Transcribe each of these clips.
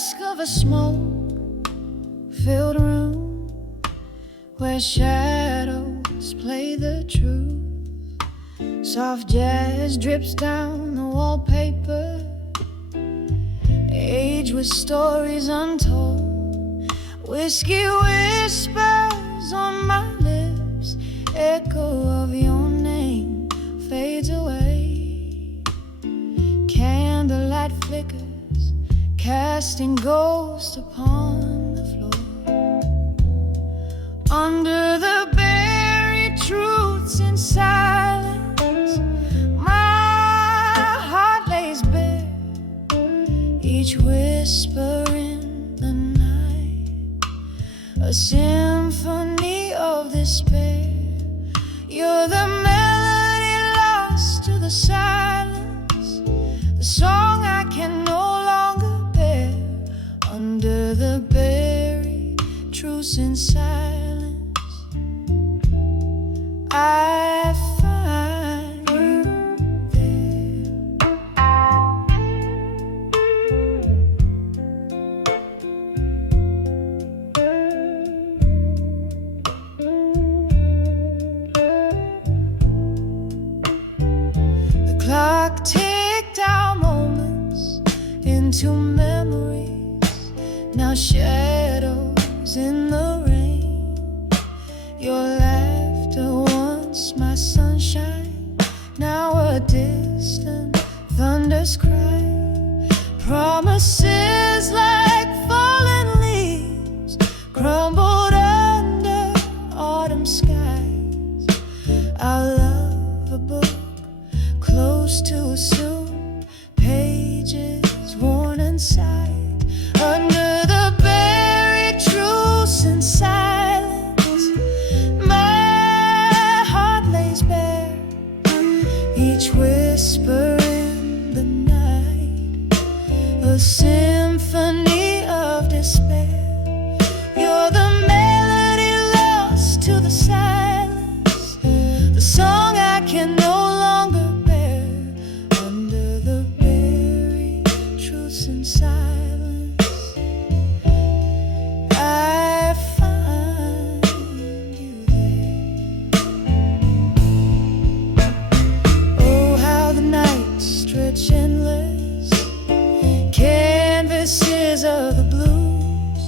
of a smoke-filled room where shadows play the truth. Soft jazz drips down the wallpaper, age with stories untold. Whiskey whispers on my lips, echo of your name fades away. Candlelight flickers, casting ghosts upon the floor. Under the buried truths in silence, my heart lays bare, each whisper in the night, a symphony of despair. You're the melody lost to the silence, the song I can no longer bear. Under the buried truths in silence, I find you there. The clock ticked out moments into memories, now shadows in the rain. Your laughter, once my sunshine, now a distant thunder's cry. Promises like fallen leaves crumbled under autumn skies. Our love, a book close too soon, pages worn and sighed. Under the buried truths in silence, my heart lays bare, each whisper in the night, a symphony of despair. You're the melody lost to the silence, the song I can no longer bear. Under the buried truths in silence, I find you there. Oh, how the nights stretch endless, canvases of the blues.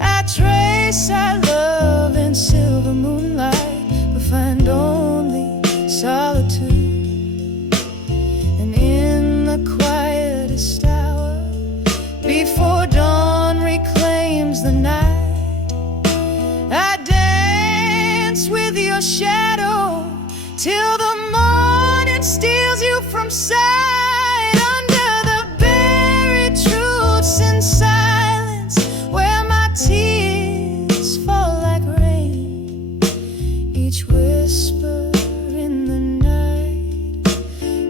I trace our love in silver moonlight, but find only solitude. And in the quietest hour, before dawn reclaims the night, I dance with your shadow till the morning steals you from sight. Under the buried truths in silence, where my tears fall like rain, each whisper in the night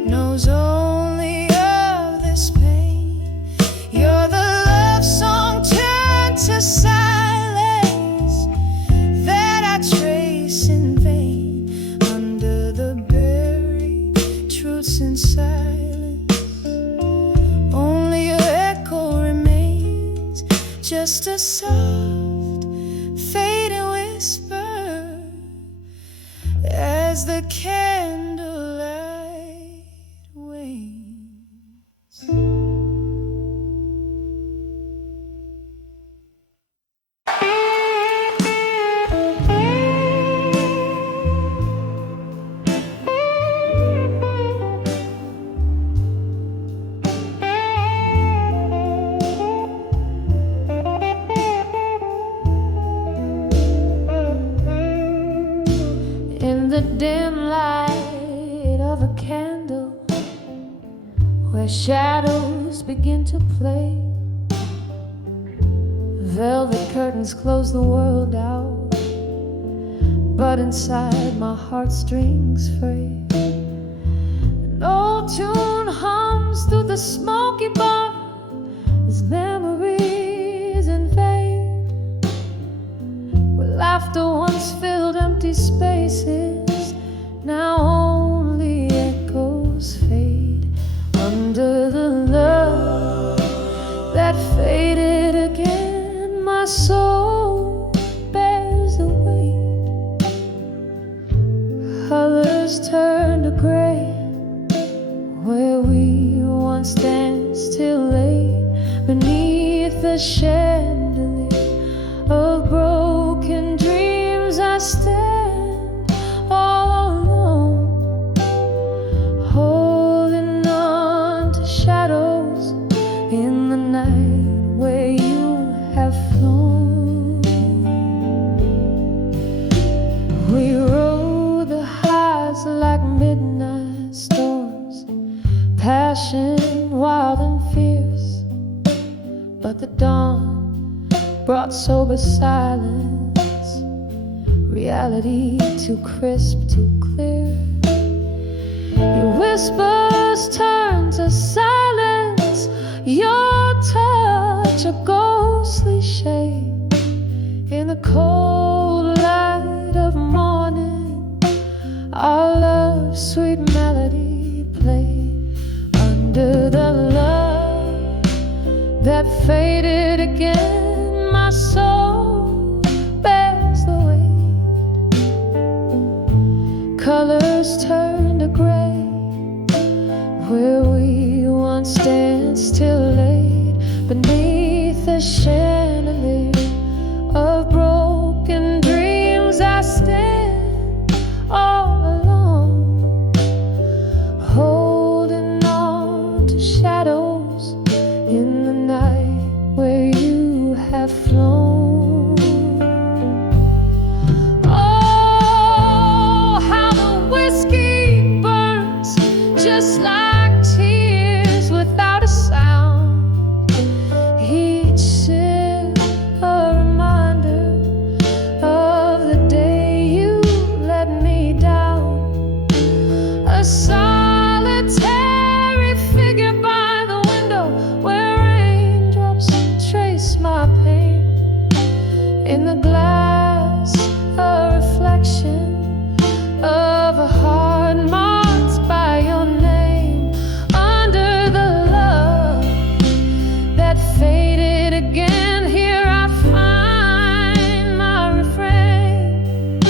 knows only of this pain. You're the love song turned to silence that I trace in vain. Under the buried truths in silence, only your echo remains, just a soft fading whisper as the candlelight wanes. In the dim light of a candle, where shadows begin to play, velvet curtains close the world out, but inside my heartstrings fray. An old tune hums through the smoky bar as memories invade, where laughter once filled empty spaces, now only echoes fade. Under the love that fades once danced till late beneath the chandelier of broken dreams. I stand all alone, holding on to shadows in the night where you have flown. We rode the highs like midnight storms, passion wild and fierce, but the dawn brought sober silence, reality too crisp, too clear. Your whispers turn to silence, your touch a ghostly shade. In the cold light of morning, our love's sweet melody played under the love that faded again. My soul bears the weight, colors turn to gray, where we once danced till late beneath the chandelier of broken dreams. I stand all alone, holding on to shadows in the night where you have flown. Oh, how the whiskey burns just like tears without a sound. Each sip a reminder of the day you let me down. A solitary figure by the window where raindrops trace my pain. In the glass, a reflection of a heart marked by your name. Under the love that faded again, here I find my refrain,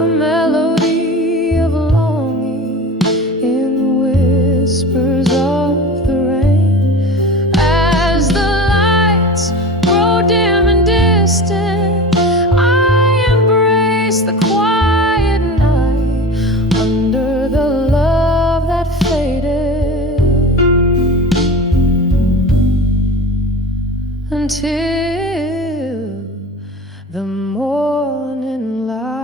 a melody of longing in the whispers of the rain. As the lights grow dim and distant, I embrace the quiet night under the love that faded until the morning light.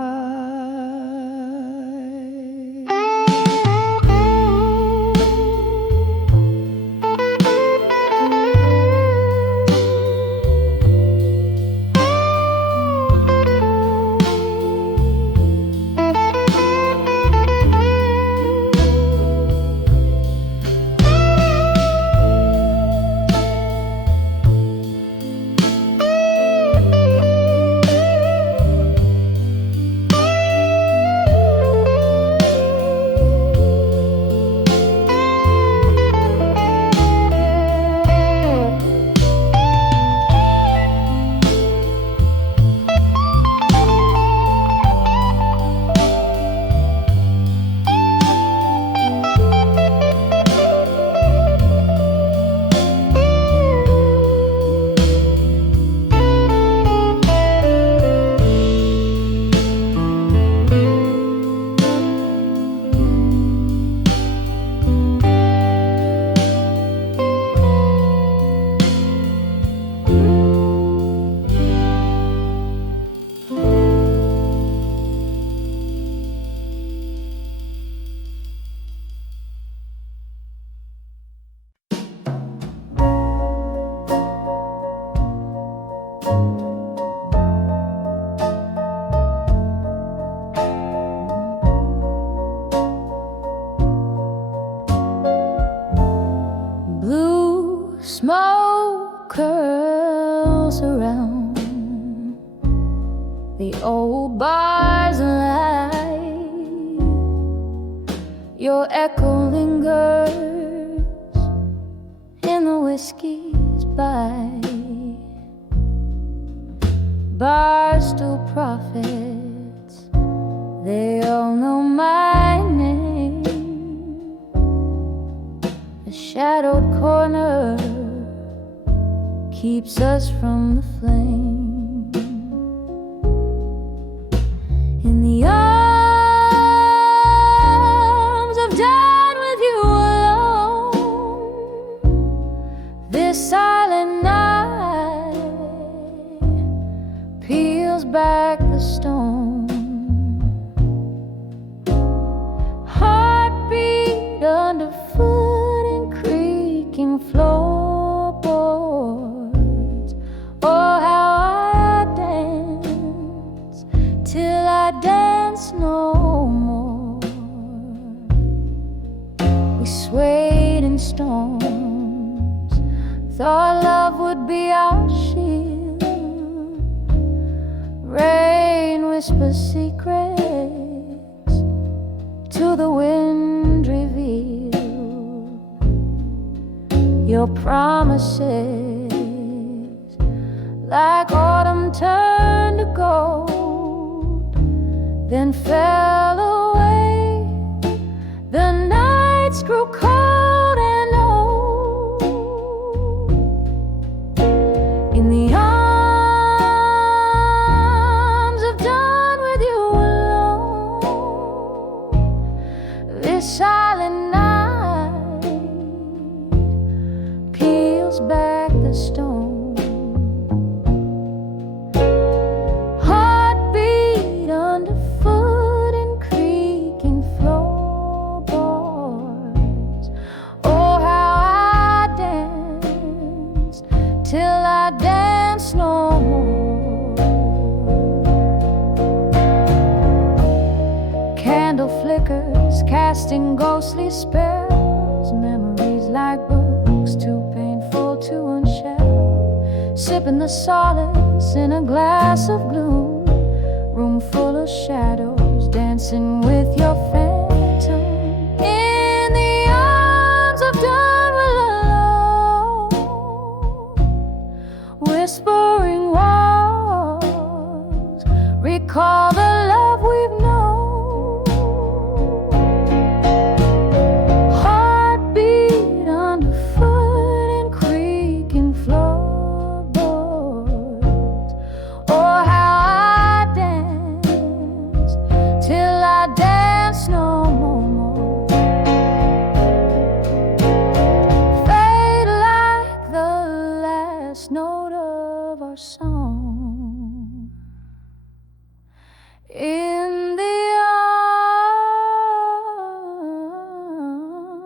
Blue smoke curls around the old bar's light. Your echo lingers in the whiskey's bite. Barstool prophets, they all know my name. shadowed corner keeps us from the flame. In the arms of done with you alone, this silent night peels back the stone. Heartbeat underfoot and creaking floorboards. Oh, how I dance till I dance no more. We swayed in storms, thought love would be our shield. Rain whispers secrets to the wind revealed. Your promises, like autumn turned to gold, then fell away. The nights grew cold and old. In the arms of done with you alone, this silent night peels back the stone. Heartbeat underfoot and creaking floorboards. Oh, how I danced till I danced no more. Candle flickers casting ghostly spells, memories like books too painful to unshell. Sipping the solace in a glass of gloom, room full of shadows dancing with your phantom. In the arms of done alone, whispering walls recall the love we've known. Heartbeat underfoot and creaking floorboards. Oh, how I danced till I danced no more. Fade like the last note of our song. In the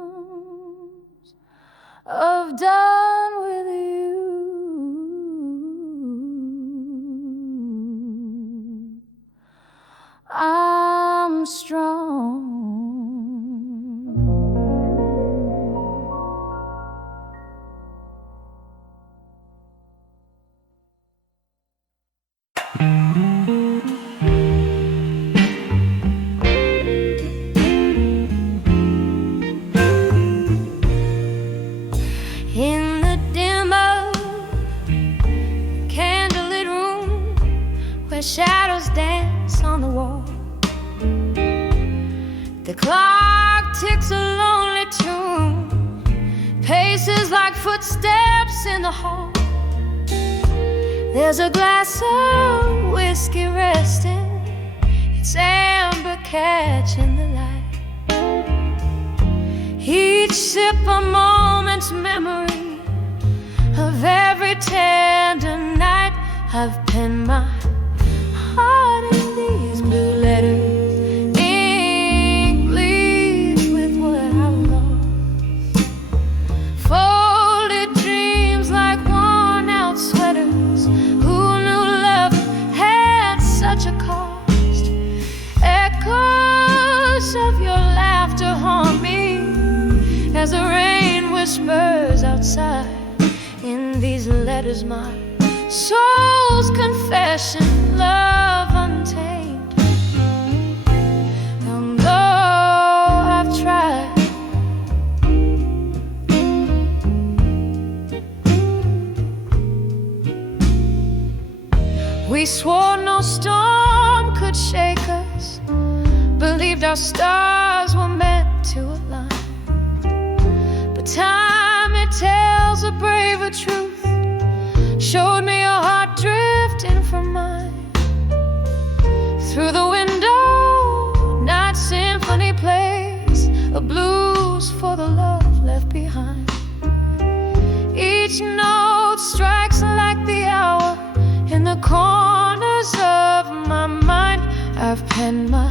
arms of done with you, I'm strong. In the dim of candlelit room, where shadows dance on the wall, the clock ticks a lonely tune, paces like footsteps in the hall. There's a glass of whiskey resting, its amber catching the light. Each sip a moment's memory of every tender night. I've penned my heart in these blue letters, ink bleeds with what I've lost. Folded dreams like worn out sweaters. Who knew love had such a cost? Echoes of your laughter haunt me as the rain whispers outside. In these letters, my soul's confession, love untamed. And though I've tried, we swore no storm could shake us, believed our stars were meant to align. But time braver truth, showed me your heart drifting from mine. Through the window, night symphony plays, a blues for the love left behind. Each note strikes like the hour in the corners of my mind. I've penned my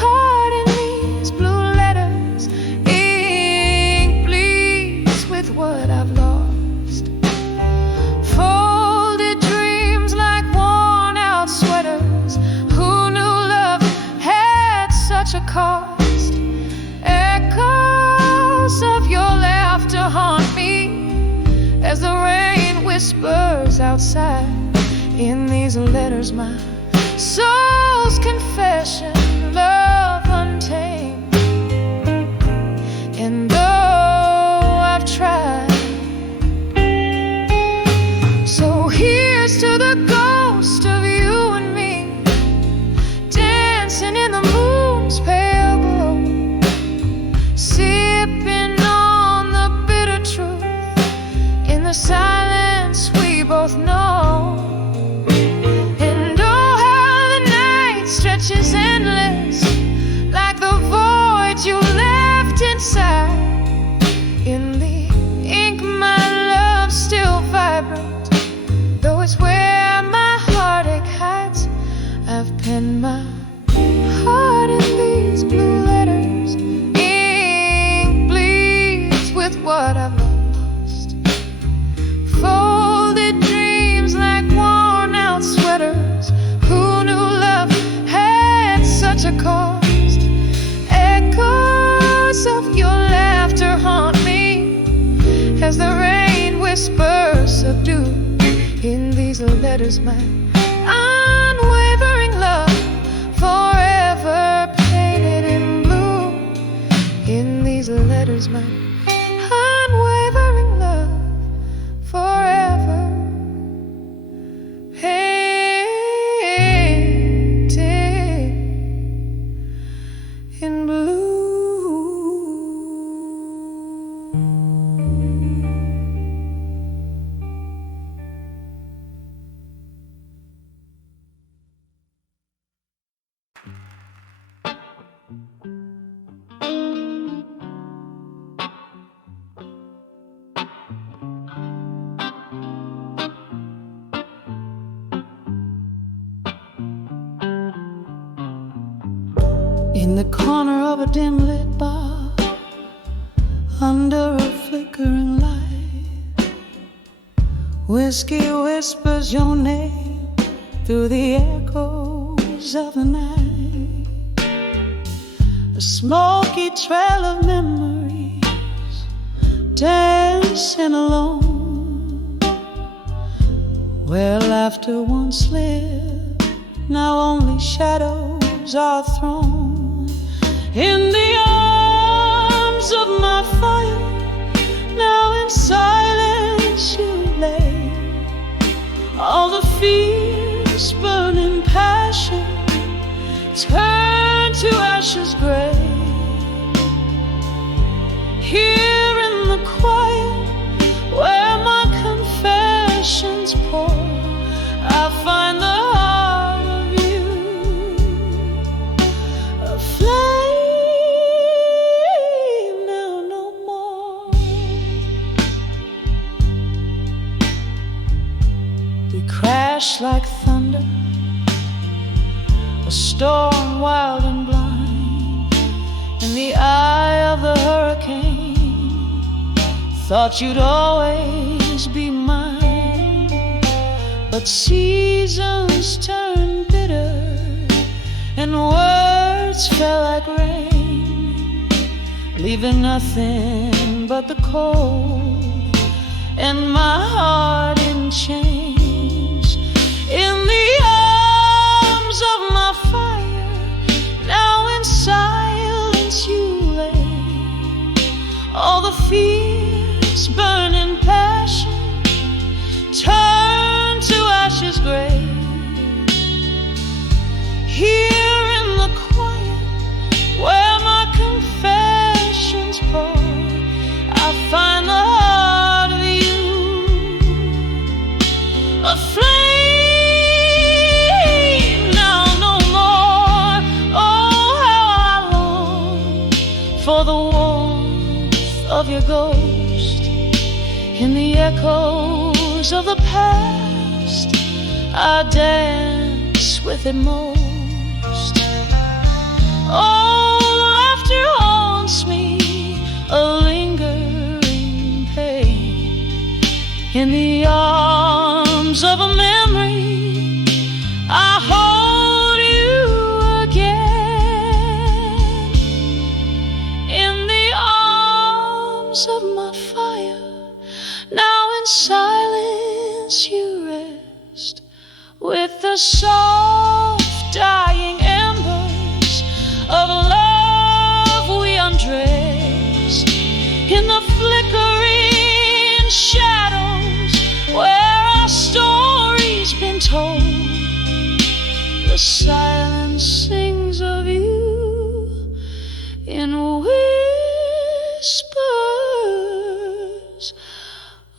heart in these blue letters, ink bleeds with what I've lost. Folded dreams like worn out sweaters. Who knew love had such a cost? Echoes of your laughter haunt me as the rain whispers outside. In these letters, my soul's confession, love untamed. And though I've tried, so here's to the ghost of you and me, dancing in the moon's pale glow, sipping on the bitter truth in the silence we both know. Stretches endless, like the void you left inside. In the ink, my love's still vibrant, though it's where my heartache hides. I've penned my heart in these blue letters, ink bleeds with what I've lost. Folded dreams like worn out sweaters. Who knew love such a cost? Echoes of your laughter haunt me as the rain whispers subdued. In these letters, my unwavering love forever painted in blue. In these letters, my unwavering love forever painted in blue. In the corner of a dim-lit bar, under a flickering light, whiskey whispers your name through the echoes of the night. A smoky trail of memories dancing alone, where laughter once lived, now only shadows are thrown. In the arms of my fire, now in silence you lay. All the fierce burning passion turned to ashes gray. Here in the quiet, where my confessions pour, I find the heart of you, a flame now no more. We crash like thunder, a storm wild and blind, in the eye of the hurricane. Thought you'd always be mine, but seasons turn bitter and words fell like rain, leaving nothing but the cold and my heart in chains. In the arms of my fire, now in silence you lay. All the fierce burning passion turned to ashes gray. Here in the quiet, where my confessions pour, I find the heart of you, a flame, now no more. Oh, how I long for the warmth of your ghost in the echoes of the past. I dance with it most. Oh, laughter haunts me, a lingering pain. In the arms of a memory, I hold you again. In the arms of my fire, now in silence you rest, with the soft dying embers of love we undress. In the flickering shadows where our story's been told, the silence sings of you in whispers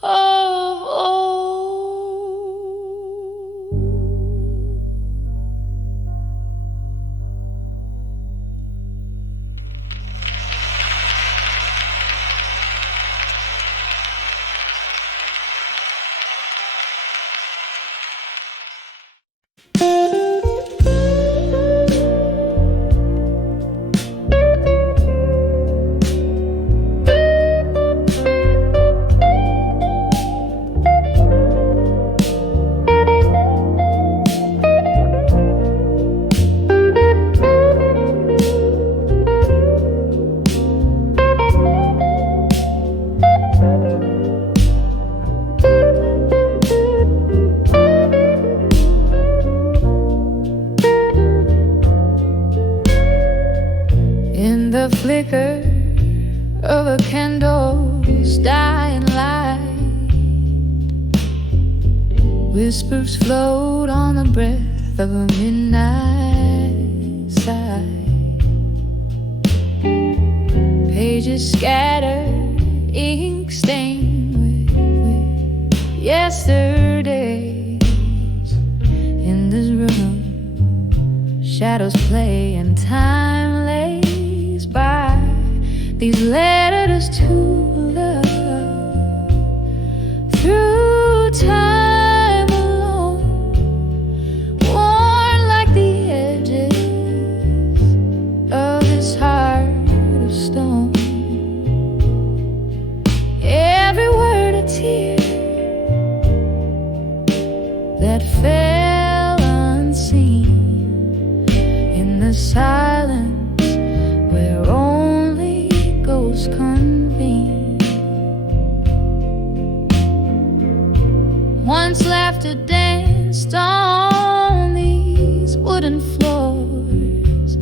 of old. The flicker of a candle's dying light, whispers float on the breath of a midnight sigh. Pages scattered, ink stained with yesterdays. In this room, shadows play and time lays by. These letters to love through time alone, worn like the edges of this heart of stone. Every word a tear that fell unseen in the silence where only ghosts convene. Once laughter danced on these wooden floors,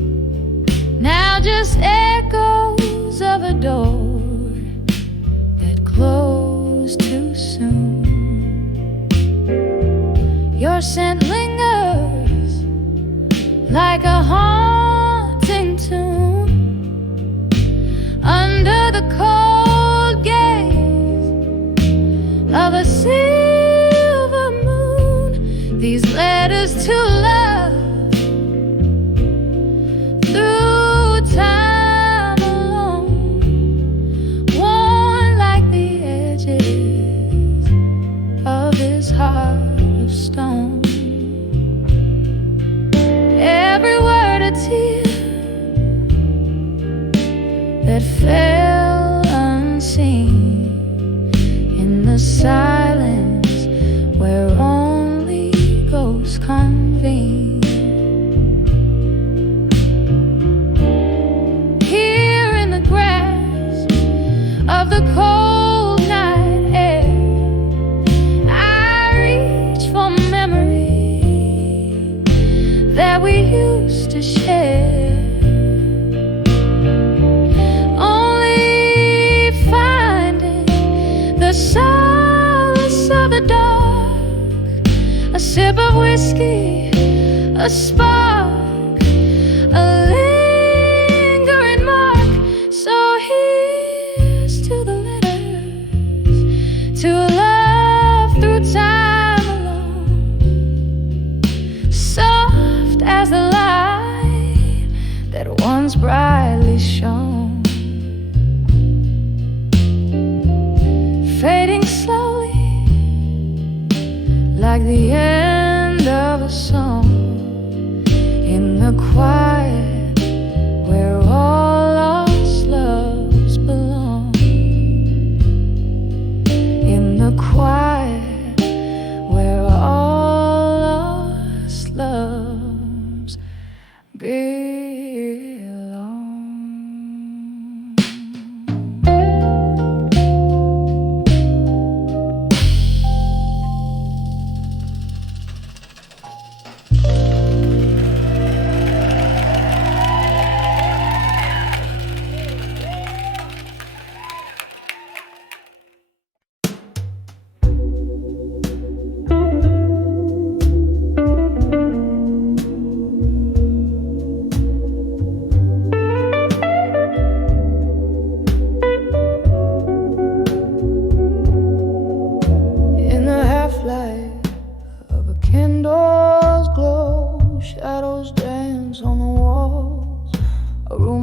now just echoes of a door that closed too soon. Your scent lingers like a haunting tune under the cold gaze of a silver moon. These letters to love through time alone, worn like the edges of this heart of stone. Every word a tear that fell unseen in the silence where only ghosts convene. Here in the grasp of the cold night air, I reach for memory that we used to share. The solace of the dark, a sip of whiskey, a spark, a lingering mark. So here's to the letters, to a love through time alone, like the end of a song in the quiet where all lost loves belong. In the quiet where all lost loves belong.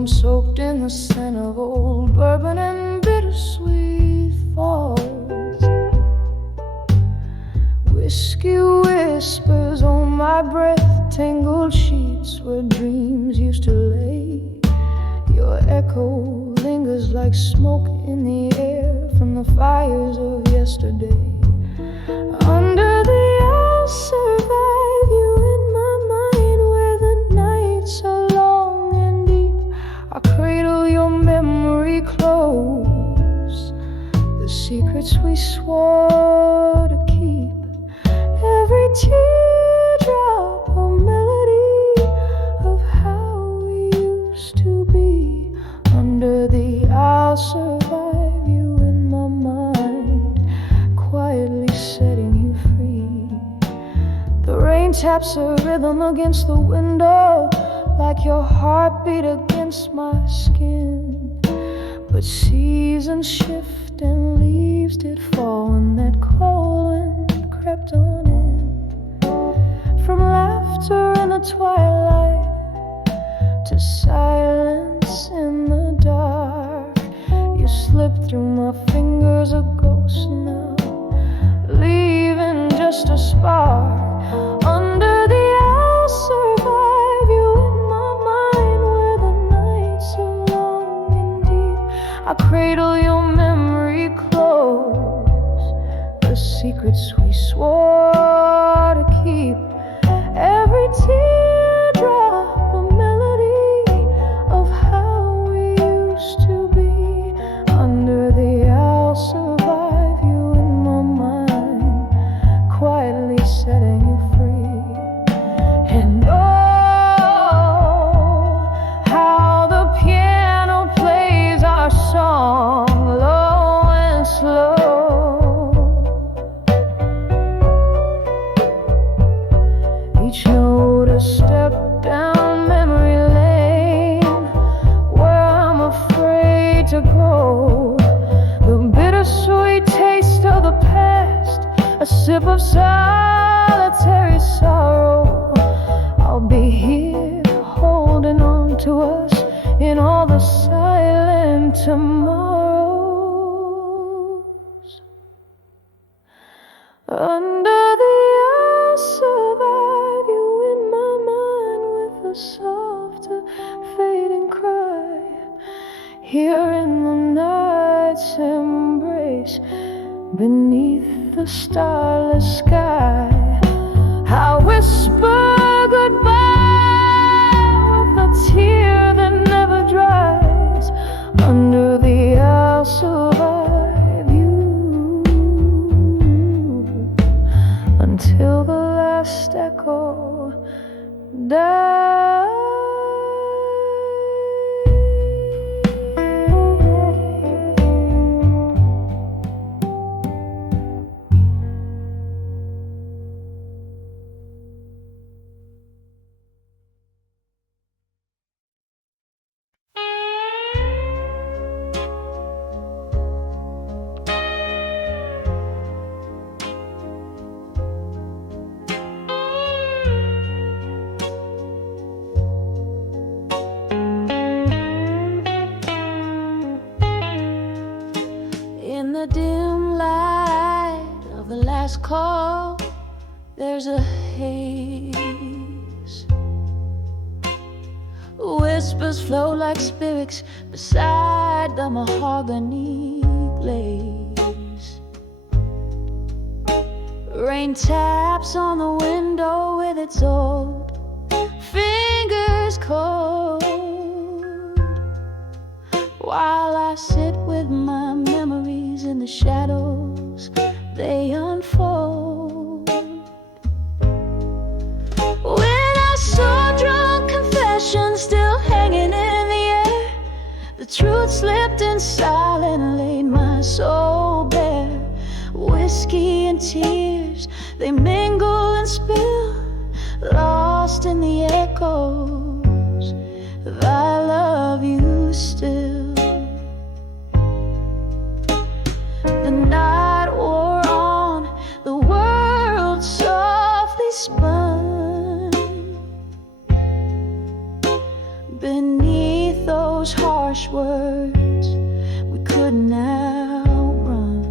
Soaked in the scent of old bourbon and bittersweet falls. Whiskey whispers on my breath, tangled sheets where dreams used to lay. Your echo lingers like smoke in the air from the fires of yesterday. Under the I'll survive you in my mind where the nights are long and deep. I cradle your memory close, the secrets we swore to keep. Every teardrop a melody of how we used to be. Under the I'll survive you in my mind, quietly setting you free. The rain taps a rhythm against the window, like your heartbeat against my skin. But seasons shift and leaves did fall when that cold wind crept on in. From laughter in the twilight to silence in the dark, you slipped through my fingers, a ghost now, leaving just a spark. Under the I'll survive you in my mind where the nights are long and deep. I cradle your memory close, the secrets we swore to keep. Every teardrop a melody of how we used to be. Under the I'll survive you in my mind, quietly setting you free. And oh, how the piano plays our song low and slow. Each note a step down memory lane where I'm afraid to go. The bittersweet taste of the past, a sip of solitary sorrow. I'll be here holding on to us in all the silent tomorrows. Under the I'll survive you in my mind with a softer fading cry. Here in the night's embrace, beneath the starless sky, I whisper goodbye with a tear that never dries. Under the I'll survive you until the last echo dies. In the dim light of the last call, There's a haze. Whispers flow like spirits beside the mahogany glaze. Rain taps on the window with its old fingers cold, while I sit with my memories in the shadows they unfold. When I saw drunk confessions still hanging in the air, the truth slipped and silent laid my soul bare. Whiskey and tears, they mingle and spill, lost in the echoes of I love you still. The night wore on, the world softly spun beneath those harsh words we couldn't outrun.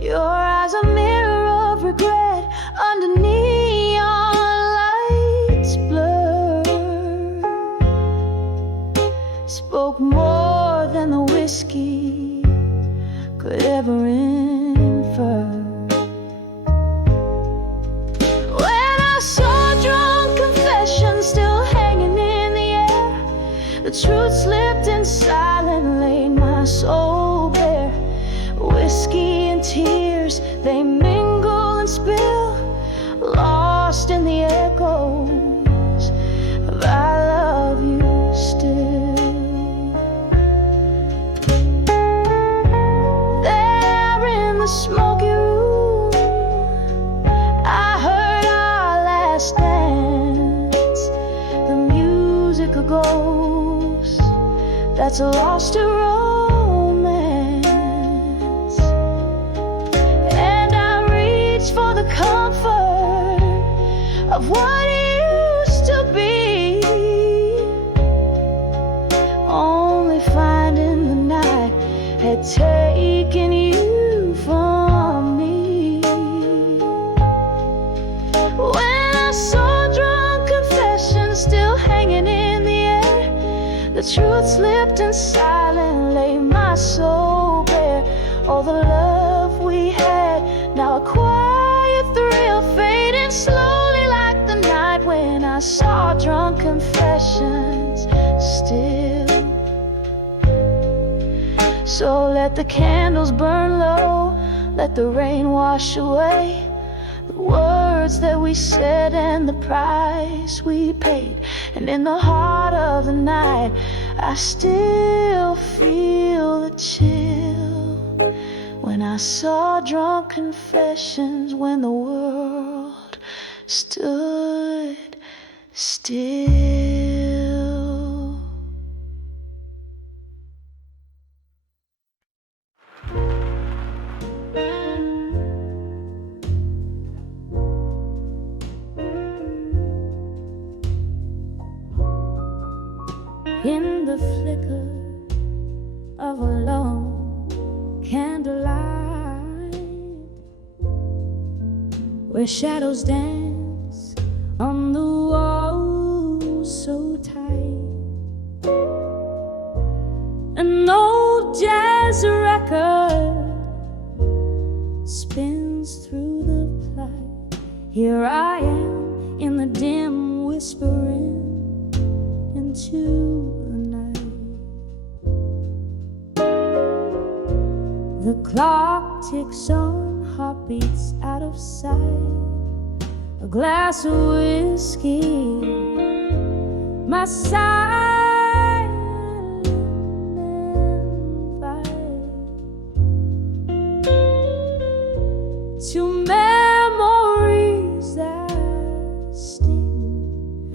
Your eyes a mirror of regret under neon lights blurred, spoke more than the whiskey could ever infer. When I saw drunk confessions still hanging in the air, the truth slipped and silent laid my soul bare. Whiskey and tears, they mingle and spill, lost in the echoes of I love you still. There in the smoky room, I heard our last dance, the music of ghosts that's lost to romance. For the comfort of what used to be, only finding the night had taken you from me. When I saw drunk confessions still hanging in the air, the truth slipped and silent laid my soul bare. All the love we had, now a quiet thrill fading slowly like the night when I saw drunk confessions still. So let the candles burn low, let the rain wash away the words that we said and the price we paid. And in the heart of the night, I still feel the chill when I saw drunk confessions, when the world stood still. In the flicker of a lone candlelight, where shadows dance on the walls so tight, an old jazz record spins through the plight. Here I am in the dim whispering into the night. The clock ticks on, heartbeats out of sight. A glass of whiskey, my silent invite to memories that sting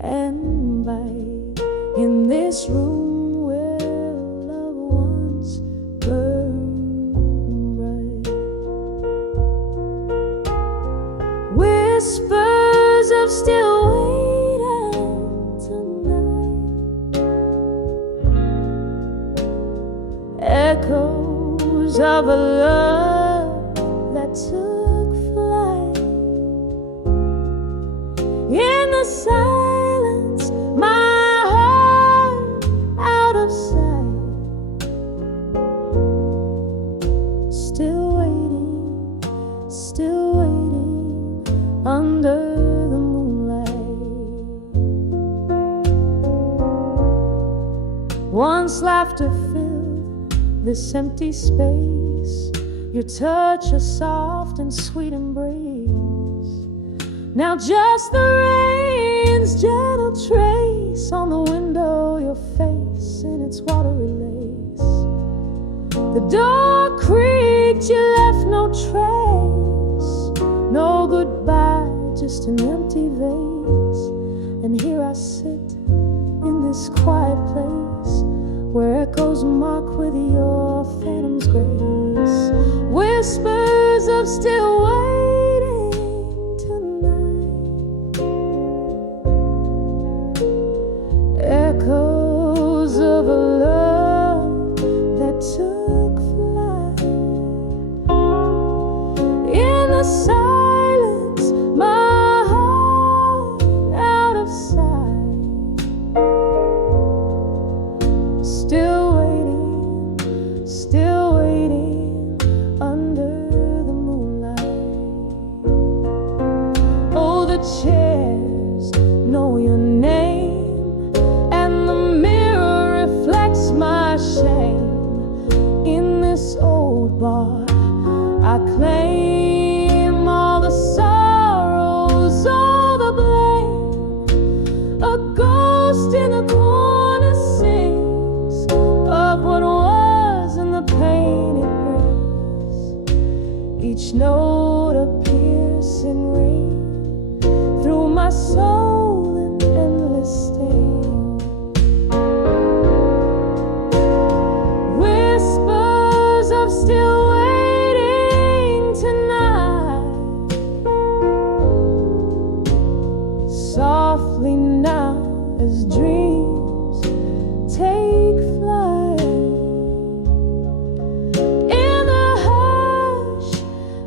and bite in this room where loved ones burn bright. Whispers of still waiting tonight, echoes of a love that that took flight. In the silence, my heart out of sight, still waiting under the moonlight. Once laughter filled this empty space, your touch a soft and sweet embrace. Now just the rain's gentle trace on the window, your face in its watery lace. The door creaked, you left no trace, no goodbye, just an empty vase. And here I sit in this quiet place, where echoes mock with your phantom's grace. Whispers of still waiting tonight, echoes of a love that took flight. In the silence, my heart out of sight, still waiting under the moonlight. Oh, the chairs know your name, and the mirror reflects my shame. In this old bar, I claim all the sorrows, all the blame. A ghost in the corner sings of what was and the pain it brings. Each note a piercing ring through my soul in endless sting. Whispers of still waiting tonight, softly now as dreams take flight. In the hush,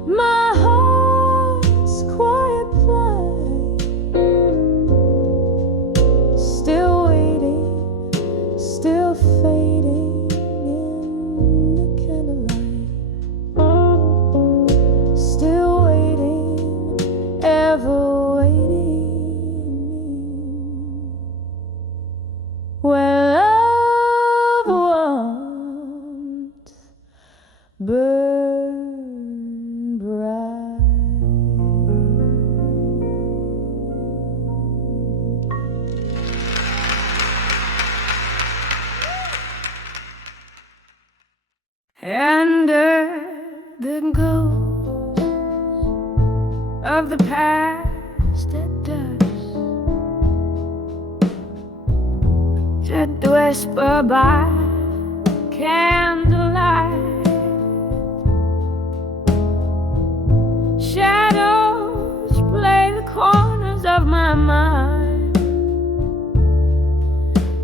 my heart's quiet plight, still waiting, still fading in the candlelight. Still waiting, ever waiting, where love once burned bright. Under the ghost of the past at dusk, just whisper by candlelight. Shadows play the corners of my mind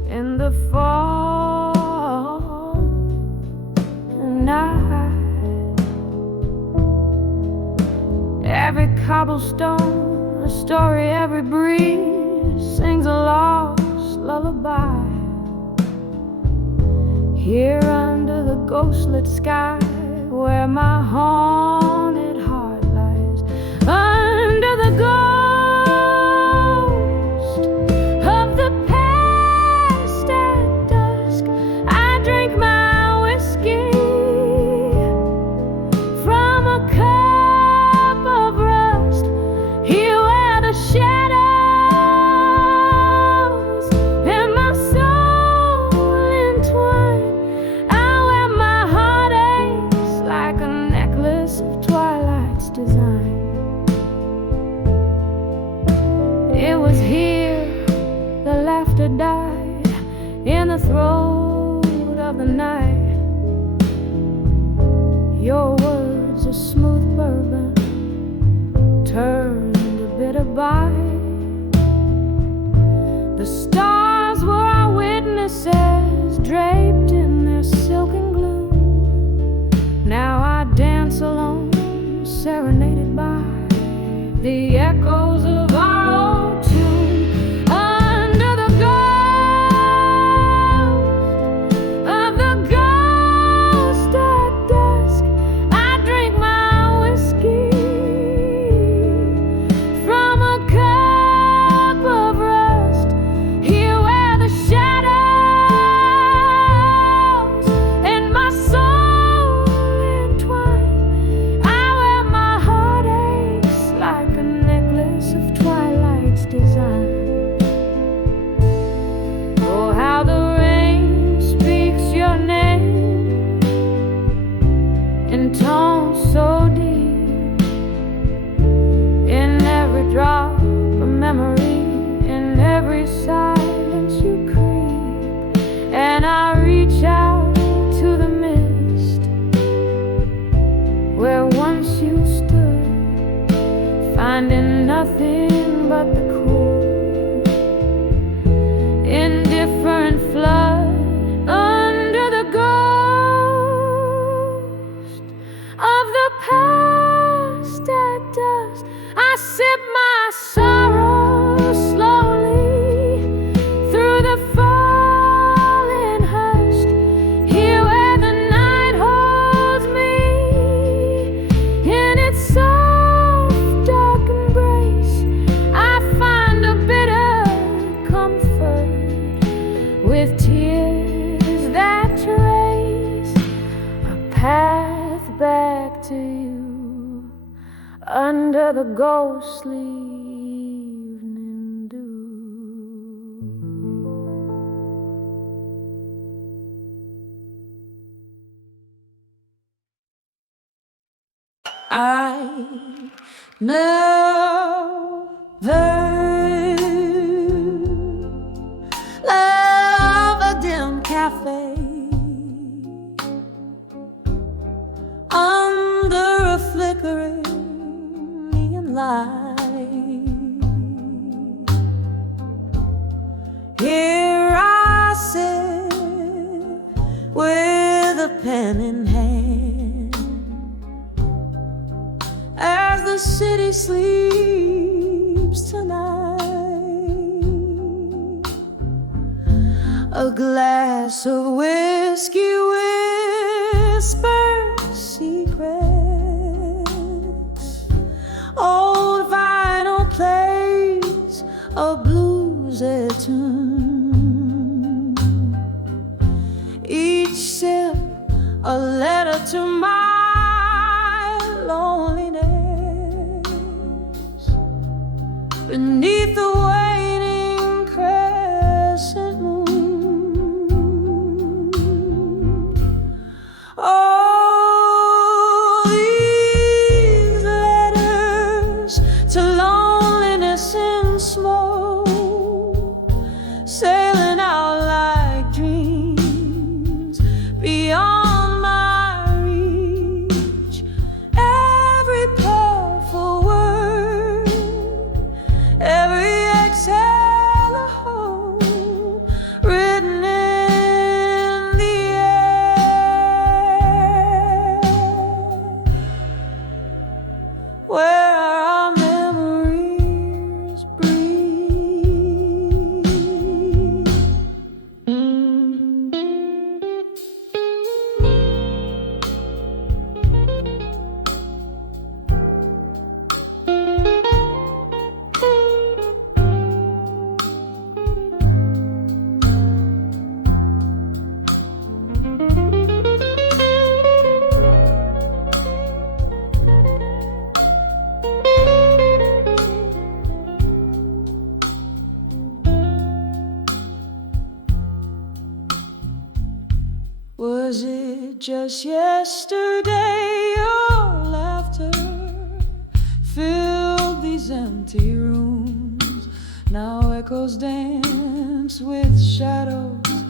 in the fall night. Every cobblestone a story, every breeze sings a lost lullaby. Here under the ghostlit sky, where my haunted heart lies, under the ghost of the past at dusk, I drink my whiskey from a cup of rust. Here where the shadows and my soul entwine, I wear my heartaches like a necklace of twilight's design. It was here the laughter died in the throat of the night. Your words a smooth bourbon turned a bitter by. The stars were our witnesses, draped in their silken gloom. Now I dance alone, serenaded by the echoes of our old tune. Under the ghost at dusk, I drink my whiskey from a cup of rust. Here where the shadows and my soul entwine, I wear my heartaches like a necklace of twilight's design. Oh, how the rain speaks your name in tones so deep, in every drop of memory, in every silence you creep. And I reach out to the mist where once you stood, finding nothing but the cool, indifferent flood. Under the ghost of the past at dusk, I sip my sorrow slowly through the falling hush. Here where the night holds me in its soft dark embrace, I find a bitter comfort with tears that trace a path back to you under the ghostly evening dew. I never love a dim cafe under a flickering neon light. Here I sit with a pen in hand as the city sleeps tonight. A glass of whiskey whispers secrets. Old vinyl plays a blues tune. Each sip a letter to my loneliness. Beneath the waning crescent moon. Oh, these letters to loneliness in smoke, sailing out like dreams beyond my reach. Every powerful word, every exhale a hope, written in the air, where our memories breathe. Was it just yesterday your laughter filled these empty rooms? Now echoes dance with shadows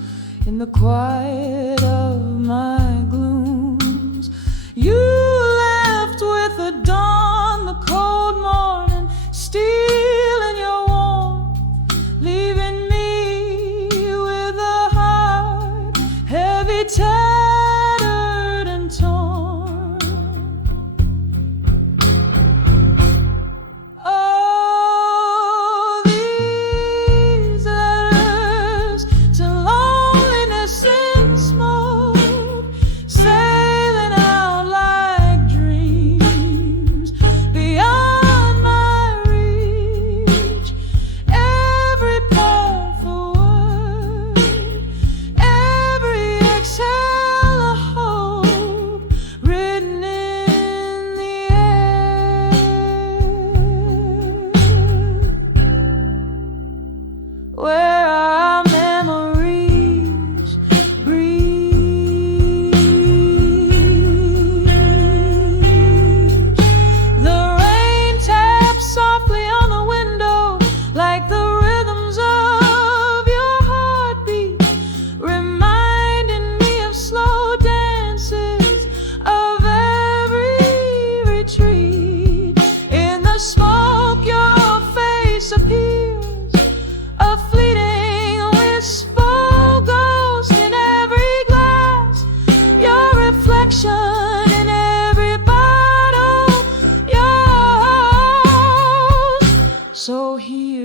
in the quiet of my glooms. You left with the dawn, the cold morning, stealing your warmth, leaving me with a heart heavy, tattered and torn.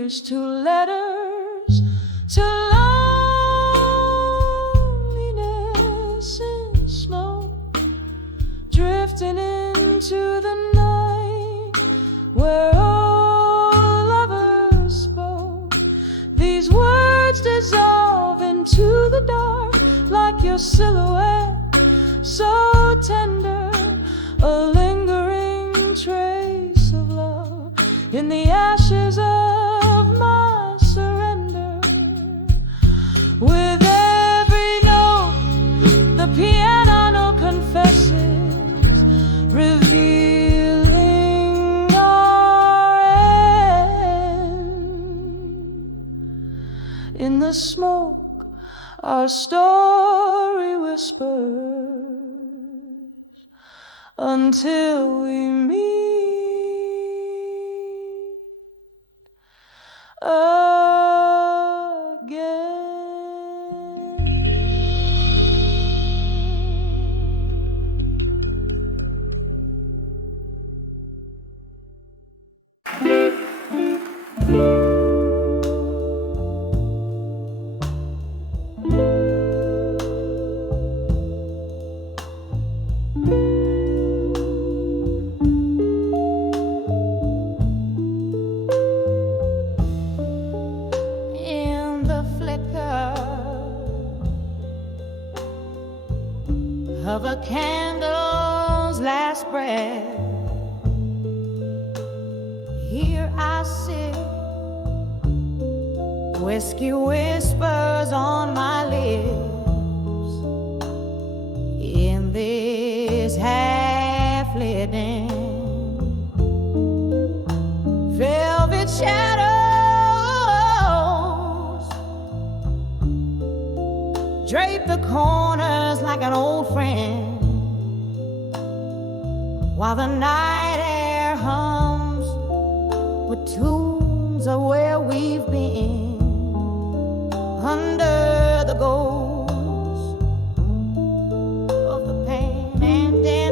tears to letters to loneliness in smoke, drifting into the night where old lovers spoke. These words dissolve into the dark like your silhouette, so tender, a lingering trace of love in the ashes of my surrender. With every note, the piano note confesses, revealing our end. In the smoke, our story whispers until we meet again. Of a candle's last breath, here I sit, whiskey whispers on my lips, in this half-lit den, velvet shadows drape the corners like an old friend, while the night air hums with tunes of where we've been, under the ghost of the pain and pain.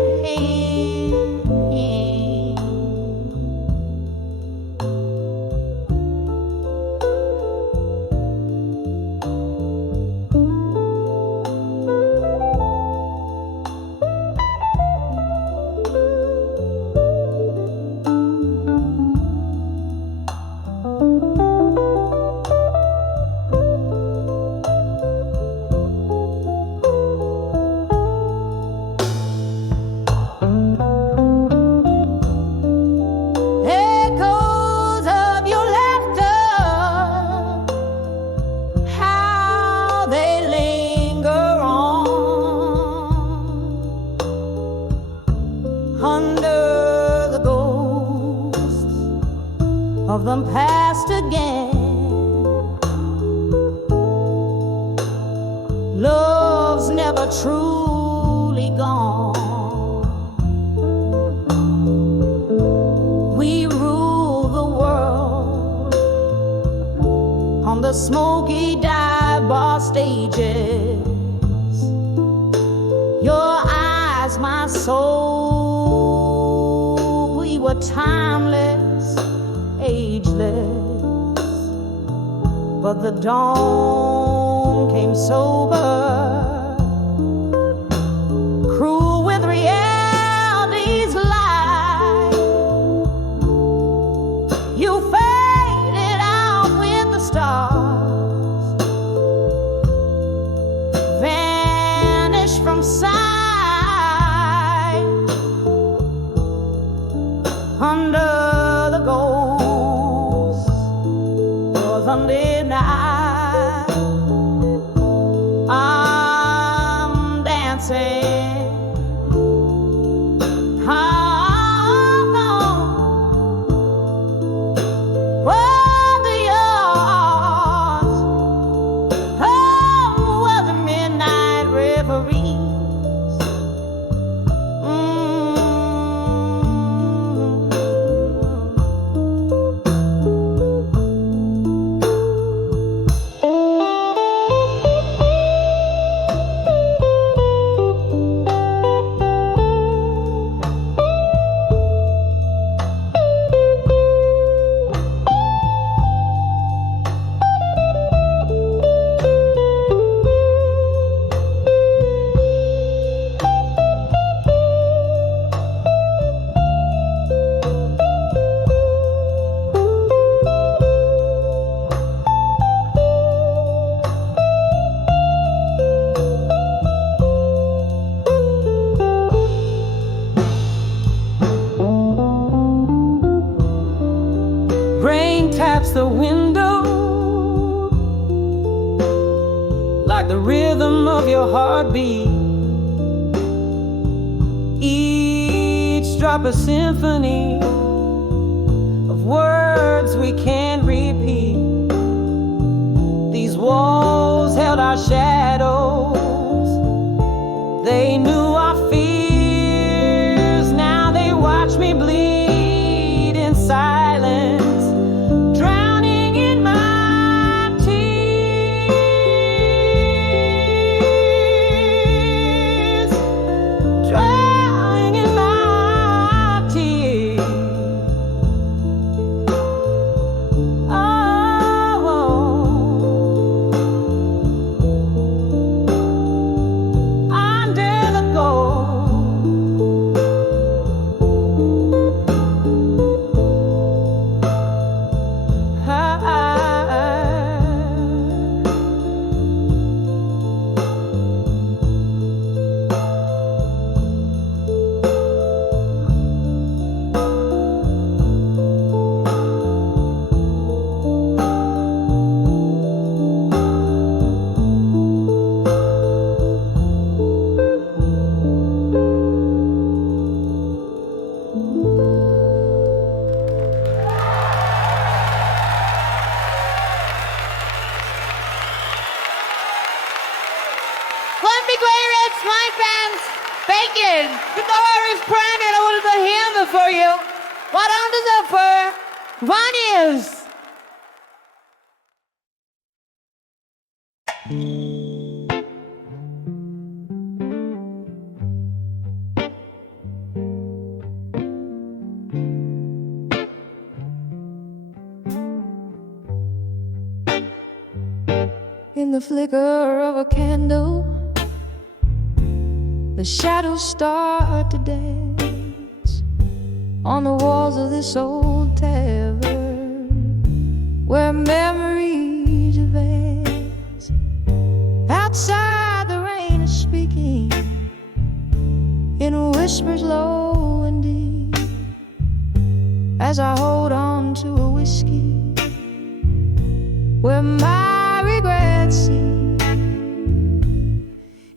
Of them past again, love's never truly gone. We rule the world on the smoky dive bar stages. Your eyes, my soul, we were timeless, ageless, but the dawn came sober, cruel with reality's lie. You faded out with the stars, vanished from sight, under the gold Sunday night. I'm dancing hard where the yards, where the midnight reveries. past the window, like the rhythm of your heartbeat. Each drop a symphony of words we can't repeat. These walls held our shadows. They knew our fears. Now they watch me bleed in silence, drowning in my tears, drowning in my tears. For you, what under the fur, one is. In the flicker of a candle, the shadows start to dance on the walls of this old tavern where memories advance. Outside the rain is speaking in whispers low and deep as I hold on to a whiskey where my regrets sleep.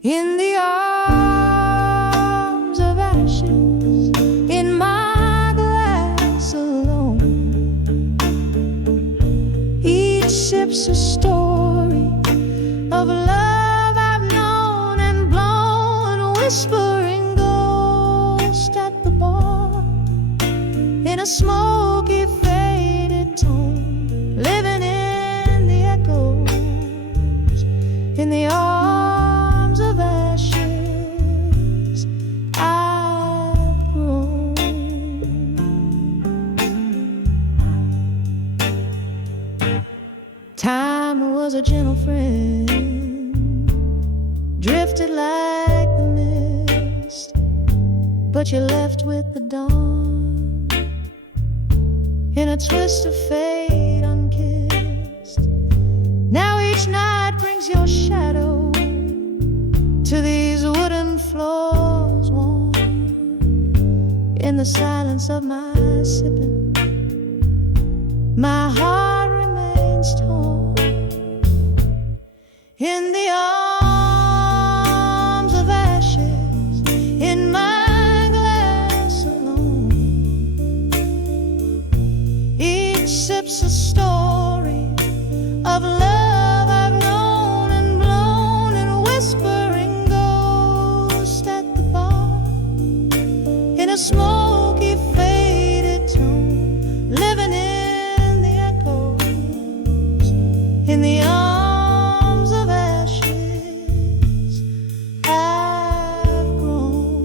In the arms of ashes, in my glass alone, each sip's a story of love I've known and blown, a whispering ghost at the bar in a smoky faded tone, living in the echoes, in the arms of ashes I've grown. Time was a gentle friend, drifted like the mist, but you left with the dawn in a twist of fate unkissed. Now each night brings your shadow to these wooden floors warm. In the silence of my sipping, my heart remains torn. In the arms of ashes, in my glass alone, each sip's a story of love I've known and blown, and a whispering ghost at the bar in a smoky faded tone, living in the echoes, in the arms of ashes I've grown.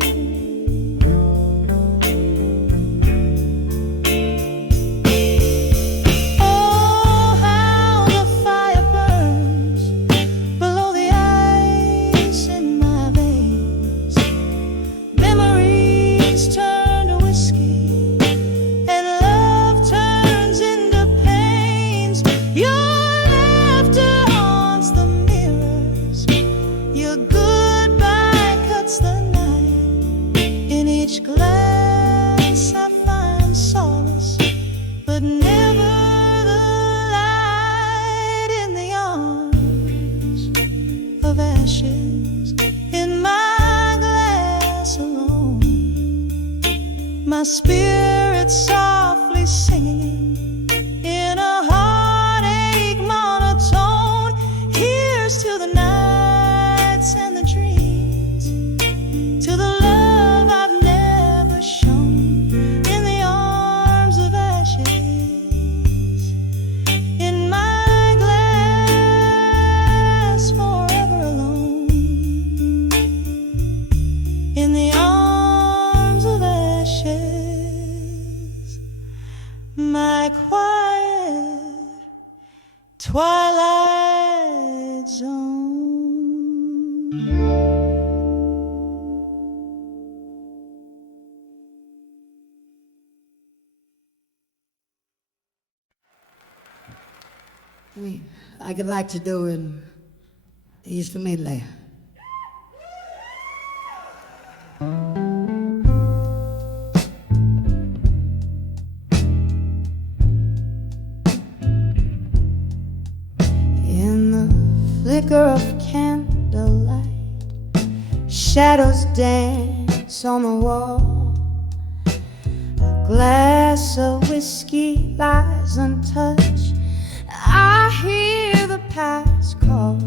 Oh, how the fire burns below the ice in my veins. Memories turn to whiskey and love turns into pains. Your laughter haunts the mirrors, your goodbye cuts the night. In each glass I find solace, but never the my spirit softly singing in a heartache monotone. Here's to the nights and the dreams, to the love I've never shown, in the arms of ashes, in my glass forever alone, in the arms of ashes, my quiet twilight zone. I could like to do in the East medley. In the flicker of candlelight, shadows dance on the wall. A glass of whiskey lies untouched. I hear the past call.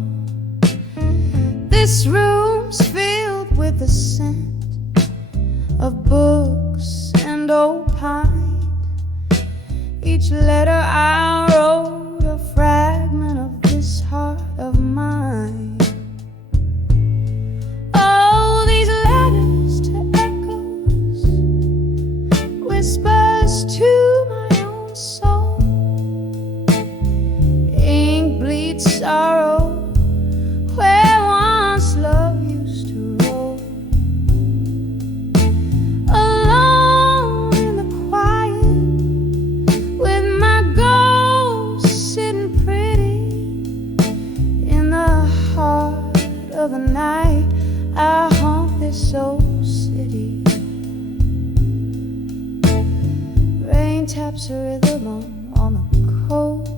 This room's filled with the scent of books and old pine. Each letter I wrote a fragment of this heart of mine. Oh, these letters to echoes, whispers to my own soul. Ink bleeds sorrow where once love used to roll. Alone in the quiet with my ghost sitting pretty in the heart of the night, I haunt this old city. Rain taps a rhythm on the cold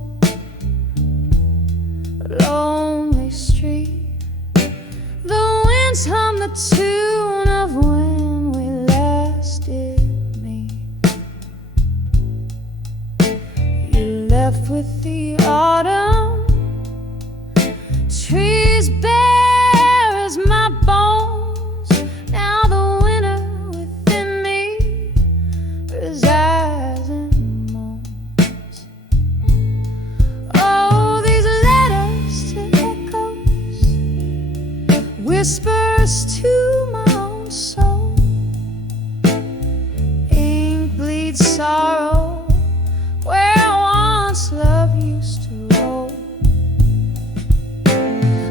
lonely street. The winds hum the tune of when we last did meet. You left with the autumn, trees bare as my bones. Now the winter within me resides and moans. Oh, these letters to echoes, whispers to my own soul. Ink bleeds sorrow where once love used to roll.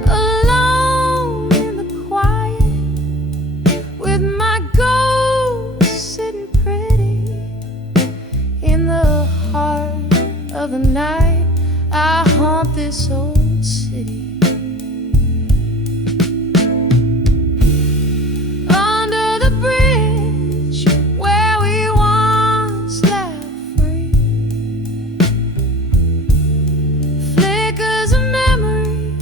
Alone in the quiet with my ghost sitting pretty in the heart of the night, I haunt this old city. Under the bridge where we once laughed free, flickers of memory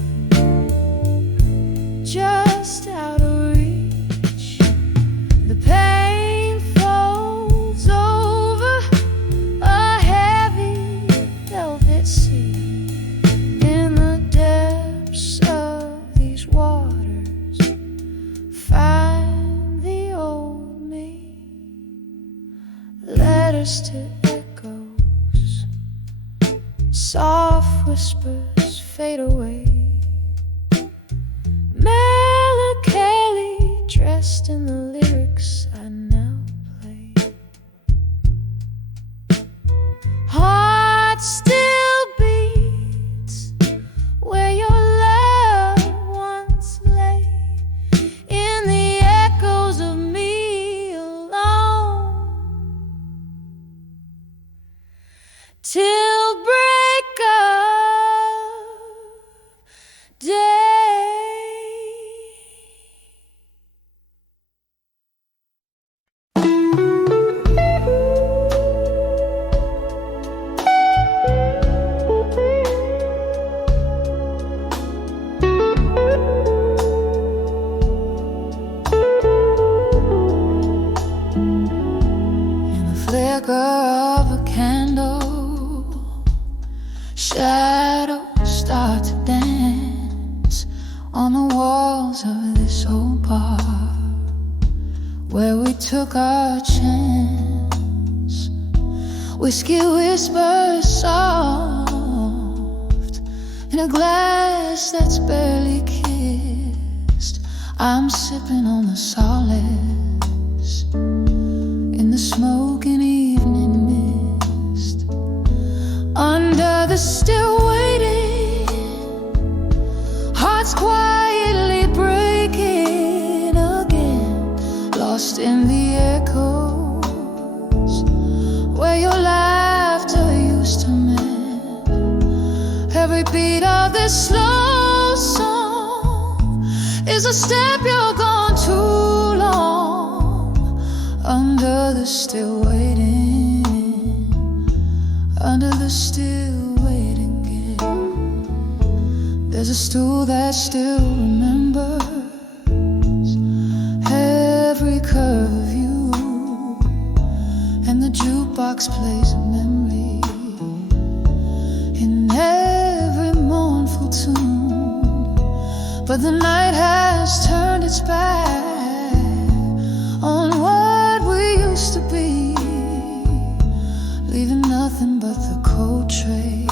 just out of reach. The pain folds over a heavy velvet sea. In the depths of these waters, find the old me. Letters to echoes, soft whispers fade away. Melancholy dressed in the lyrics I now play. Heart still beats where your love once lay, in the echoes of me alone, till break of day. flicker of a candle, shadows start to dance on the walls of this old bar where we took our chance. Whiskey whispers soft in a glass that's barely kissed. I'm sipping on the solace in the smoking evening mist. Under the still waiting, hearts quietly breaking again, lost in the echoes where your laughter used to mend. Every beat of this slow song is a step you're gone too long. Under the still waiting, under the still waiting game. There's a stool that still remembers every curve of you, and the jukebox plays a memory in every mournful tune. But the night has turned its back on what we used to be, leaving nothing but the cold trace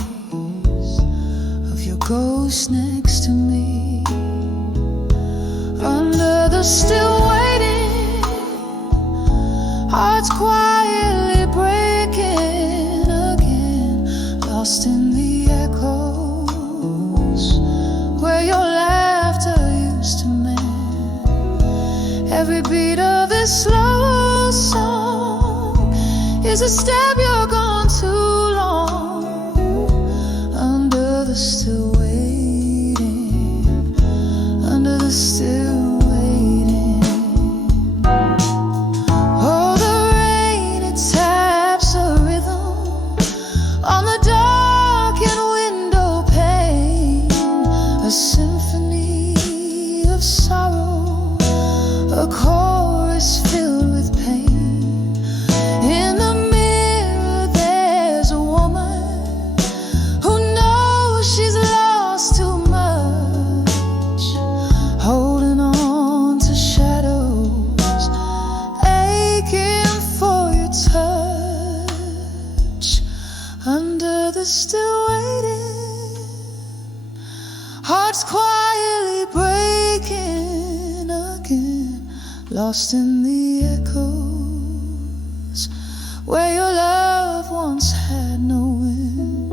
of your ghost next to me. Under the still waiting, hearts quietly breaking again, lost in the echoes where your laughter used to mend. Every beat of this slow song is a step you're gone too long. Under the still waiting, under the still waiting. Oh, the rain, it taps a rhythm on the darkened window pane, a symphony of sorrow, a chorus filled with pain. In the mirror there's a woman who knows she's lost too much, holding on to shadows, aching for your touch. Under the still waiting, hearts quietly breaking again, lost in the echoes where your love once had no end.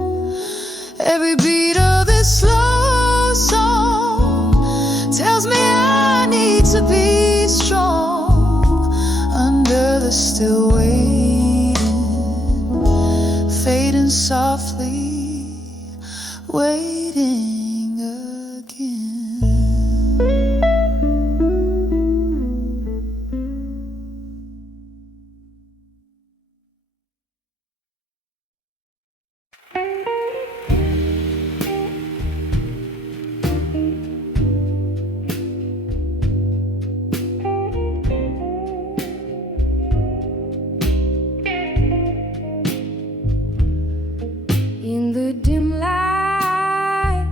Every beat of this slow song tells me I need to be strong. Under the still waiting, fading softly, waiting again. In the dim light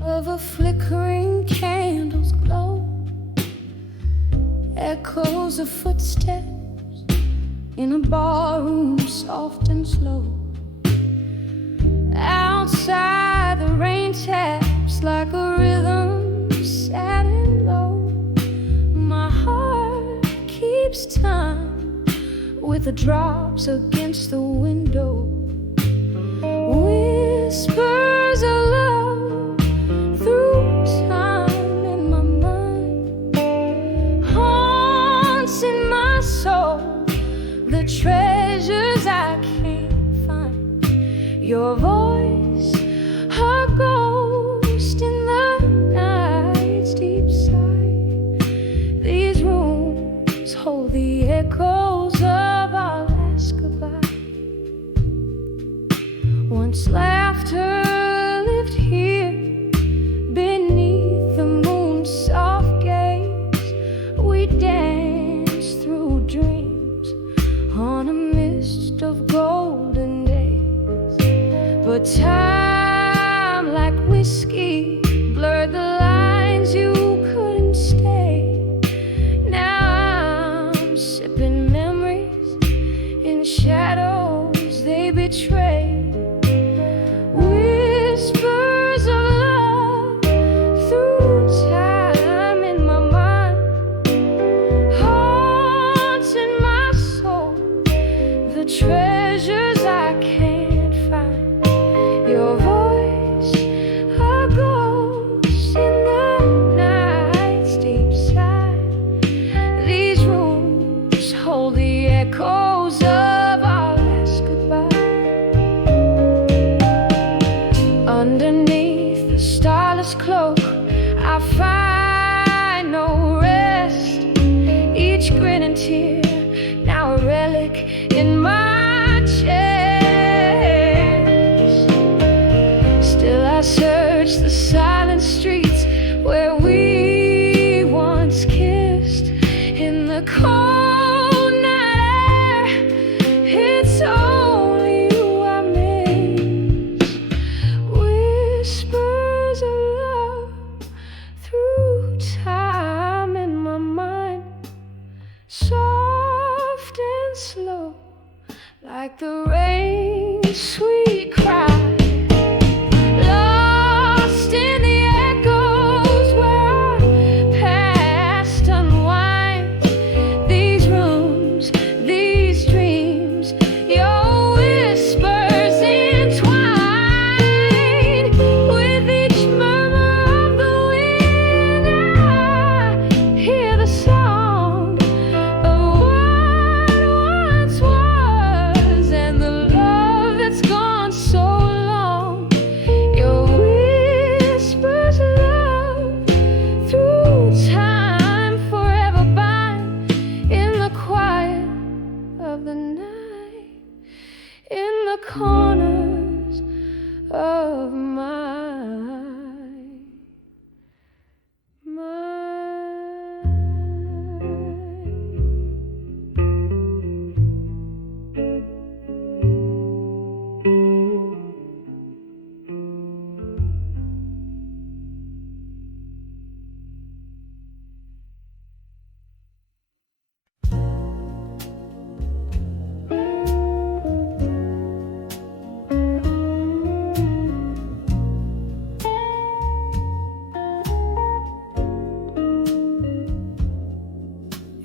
of a flickering candle's glow, echoes of footsteps in a ballroom, soft and slow. Outside the rain taps like a rhythm, sad and low. My heart keeps time with the drops against the window. Whispers of love through time in my mind, haunts in my soul, the treasures I can't find. Your voice, a ghost in the night's deep side. These rooms hold the echoes of our last goodbye. Once laughter lived here beneath the moon's soft gaze. We danced through dreams on a But time, like whiskey, blurred the lines, you couldn't stay. Now I'm sipping memories in shadows they betray. Whispers of love through time in my mind, haunting my soul, the treasures I can't find. Your voice, a ghost in the night's deep side. These rooms hold the echoes of our last goodbye. Underneath the starless cloak, I find no rest. Each grin and tear, now a relic in my chest. Still I search the silent streets where we once kissed. In the cold night air, it's only you I miss. Whispers of love through time in my mind, soft and slow, like the rain's sweet cry. Lost in the echoes where our past unwinds. These rooms, these dreams, your whispers entwined. With each murmur of the wind, I hear the sound of what once was, and the love that's gone so long. Your whispers, love, through time forever bind. In the quiet of the night, in the corners of my mind.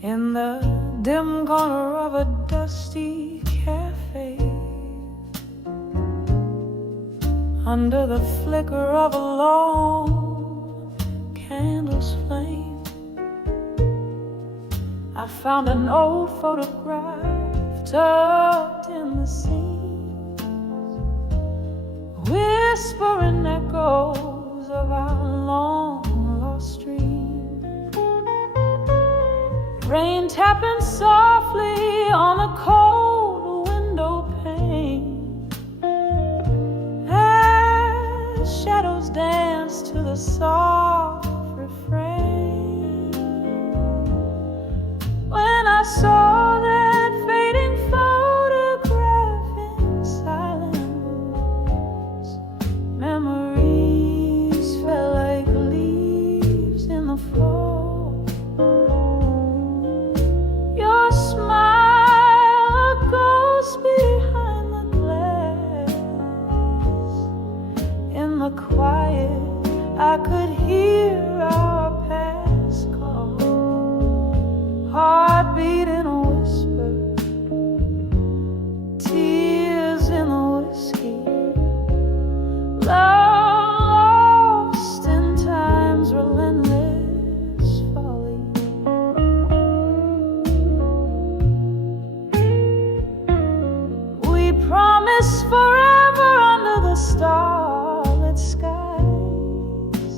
In the dim corner of a dusty cafe, under the flicker of a long candle's flame, I found an old photograph tucked in the seams, whispering echoes of our long lost dreams. Rain tapping softly on the cold window pane, as shadows dance to the soft refrain. When I saw that fading photograph in silence, memories fell like leaves in the fall. Your smile, a ghost behind the glass. In the quiet, I could hear our past call, heartbeat in a whisper, tears in the whiskey, love lost in time's relentless folly. We promised forever under the starlit skies,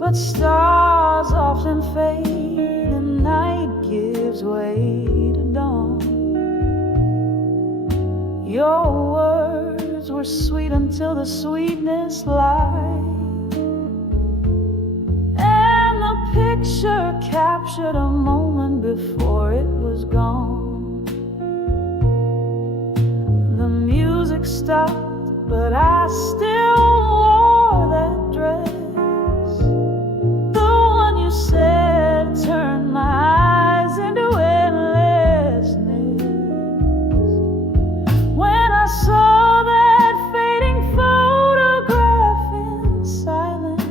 but stars often fade and night gives way to dawn. Your words were sweet until the sweetness lied, and the picture captured a moment before it was gone. The music stopped but I still wore that dress, the one you said turned my eyes into endlessness. When I saw that fading photograph in silence,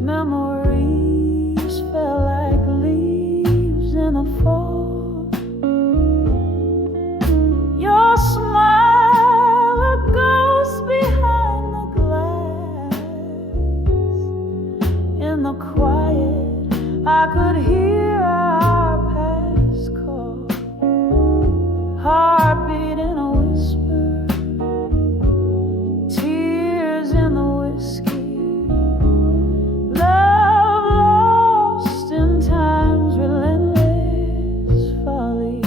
memories fell like leaves in the fall. Your smile, a ghost behind the glass. In the quiet, I could hear our past call. Heartbeat in a whisper, tears in the whiskey, love lost in time's relentless folly.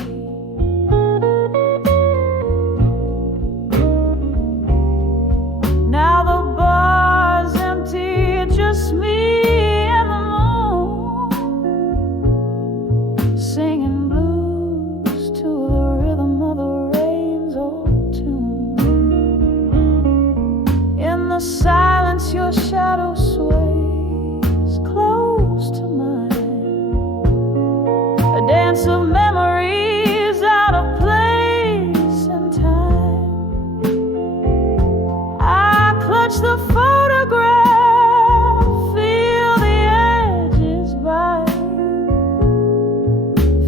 Now the bar's empty, just me and the moon, singing blues to the rhythm of the rain's old tune. In the silence, your shadow sways close to mine, a dance of memories out of place and time. I clutch the photograph, feel the edges bite,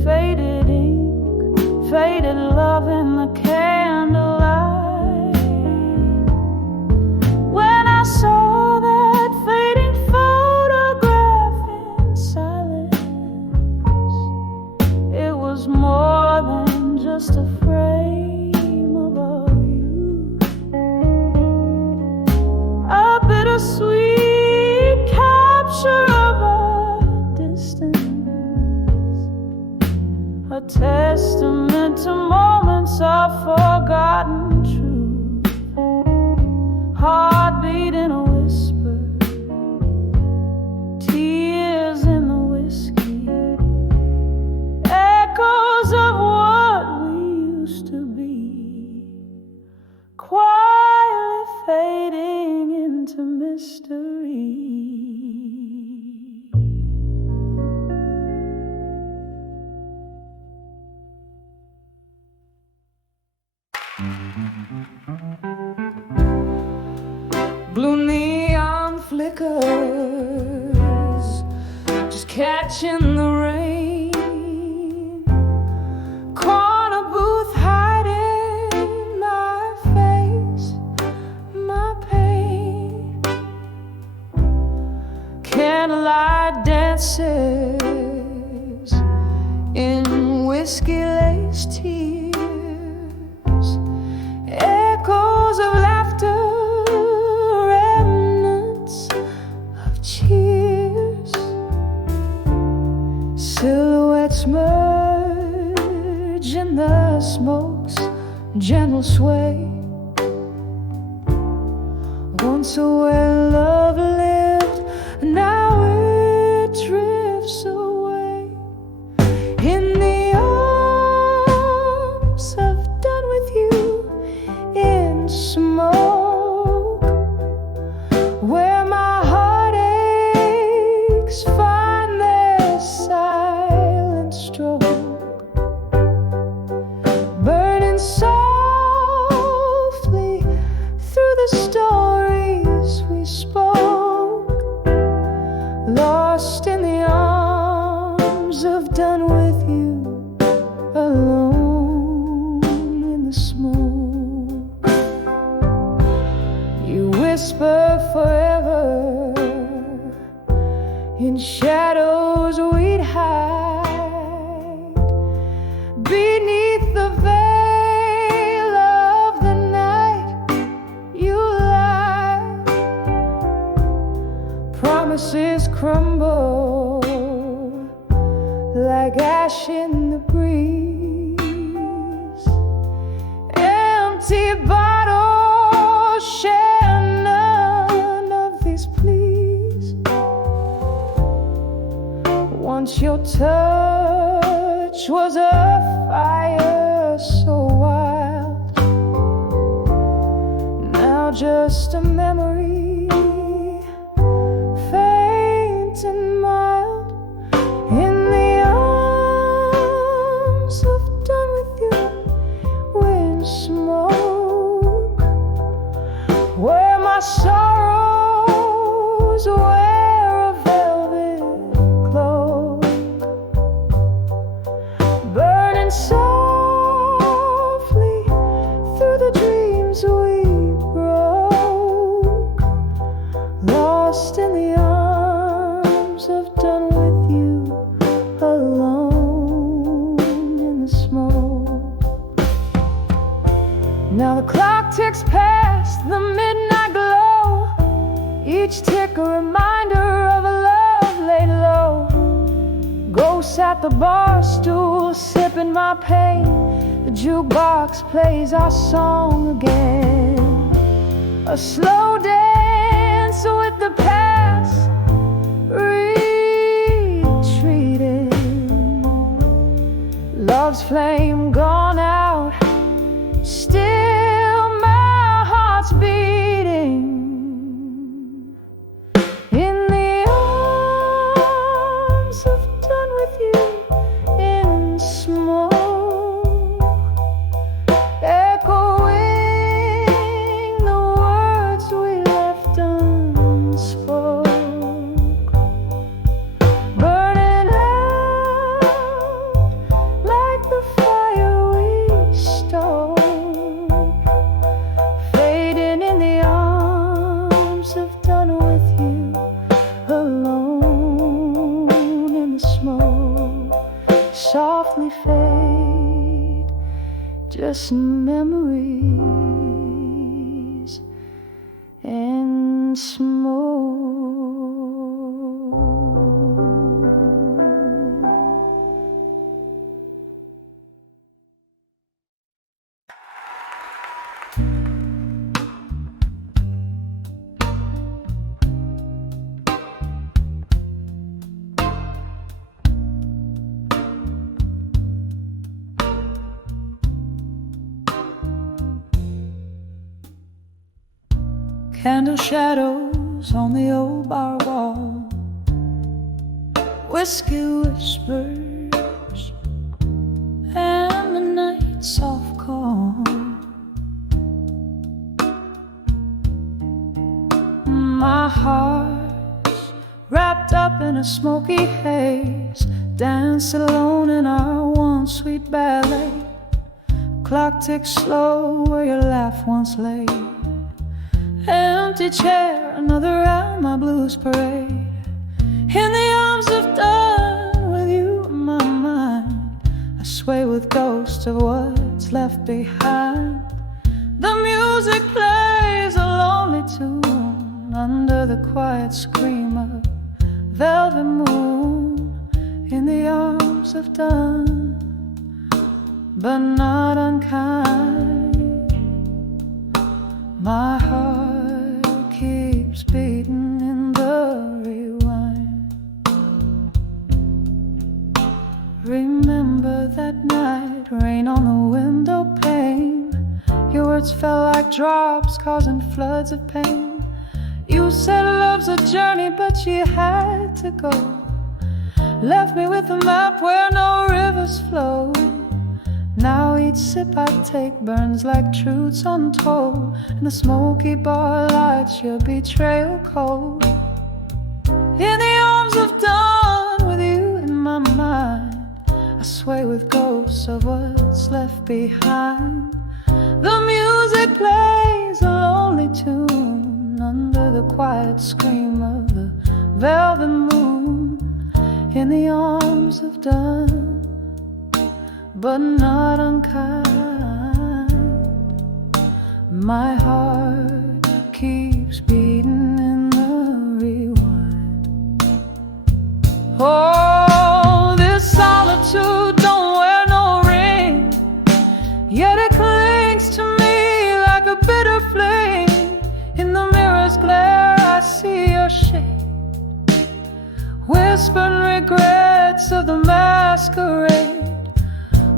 faded ink, faded love in the candlelight. When I saw that fading photograph in silence, it was more than just a frame of our youth, a bittersweet capture of a distance, a testament to moments of forgotten truth. Heartbeat in a whisper, tears in the whiskey, echoes of what we used to be, quietly fading into mystery. Blue neon flickers, just catching the rain. Corner booth hiding my face, my pain. Candlelight dances in whiskey-laced tears, echoes of laughter, remnants of cheers. Silhouettes merge in the smoke's gentle sway. Once where love lived, now it drifts away. In the arms of done with you, in smoke, where my heartaches find their silent stroke, burning softly through the stories we spoke, lost in the arms of done with you, alone in the smoke. You whisper forever in shadows we'd hide, beneath the veil of the night. You lie, promises crumble like ash in the breeze. Empty bottles share none of these pleas. Once your touch was a fire so wild, just a memory, faint and mild, in the arms of done with you, wind smoke, where my sorrows wear a velvet cloak, burning softly through the dreams we broke, lost in the arms of done with you, alone in the smoke. Now the clock ticks past the midnight glow, each tick a reminder of a love laid low. Ghosts at the bar stool sipping my pain, the jukebox plays our song again, a slow dance with the past retreating, love's flame gone out, still my heart's beating, in the arms of done with you, in smoke, echoing the words we left unspoke, burning out like the fire we stoked, fading in the arms of done with you, alone in the smoke, softly fade, just memories and smoke. Candle shadows on the old bar wall, whiskey whispers, and the night's soft call. My heart's wrapped up in a smoky haze, dance alone in our one sweet ballet. Clock ticks slow where your laugh once lay. Empty chair, another round my blues parade. In the arms of done with you in my mind, I sway with ghosts of what's left behind. The music plays a lonely tune under the quiet scream of velvet moon. In the arms of done, but not unkind. My heart keeps beating in the rewind. Remember that night, rain on the window pane. Your words fell like drops, causing floods of pain. You said love's a journey, but you had to go. Left me with a map where no rivers flow. Now each sip I take burns like truths untold, and the smoky bar lights your betrayal cold. In the arms of dawn with you in my mind, I sway with ghosts of what's left behind. The music plays a lonely tune under the quiet scream of the velvet moon. In the arms of dawn, but not unkind. My heart keeps beating in the rewind. Oh, this solitude don't wear no ring, yet it clings to me like a bitter flame. In the mirror's glare I see your shade, whispered regrets of the masquerade.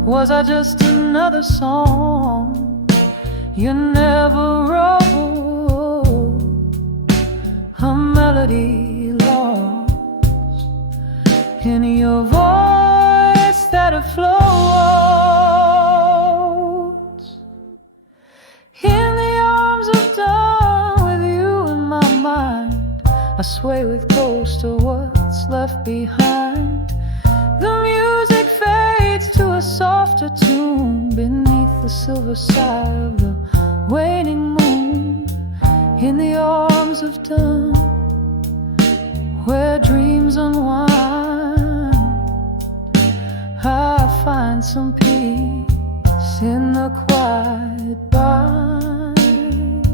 Was I just another song you never wrote? a melody lost in your voice that it floats. In the arms of dawn, with you in my mind, I sway with ghosts of what's left behind. The music fades to a softer tune beneath the silver side of the waning moon. In the arms of dawn, where dreams unwind, I find some peace in the quiet bind.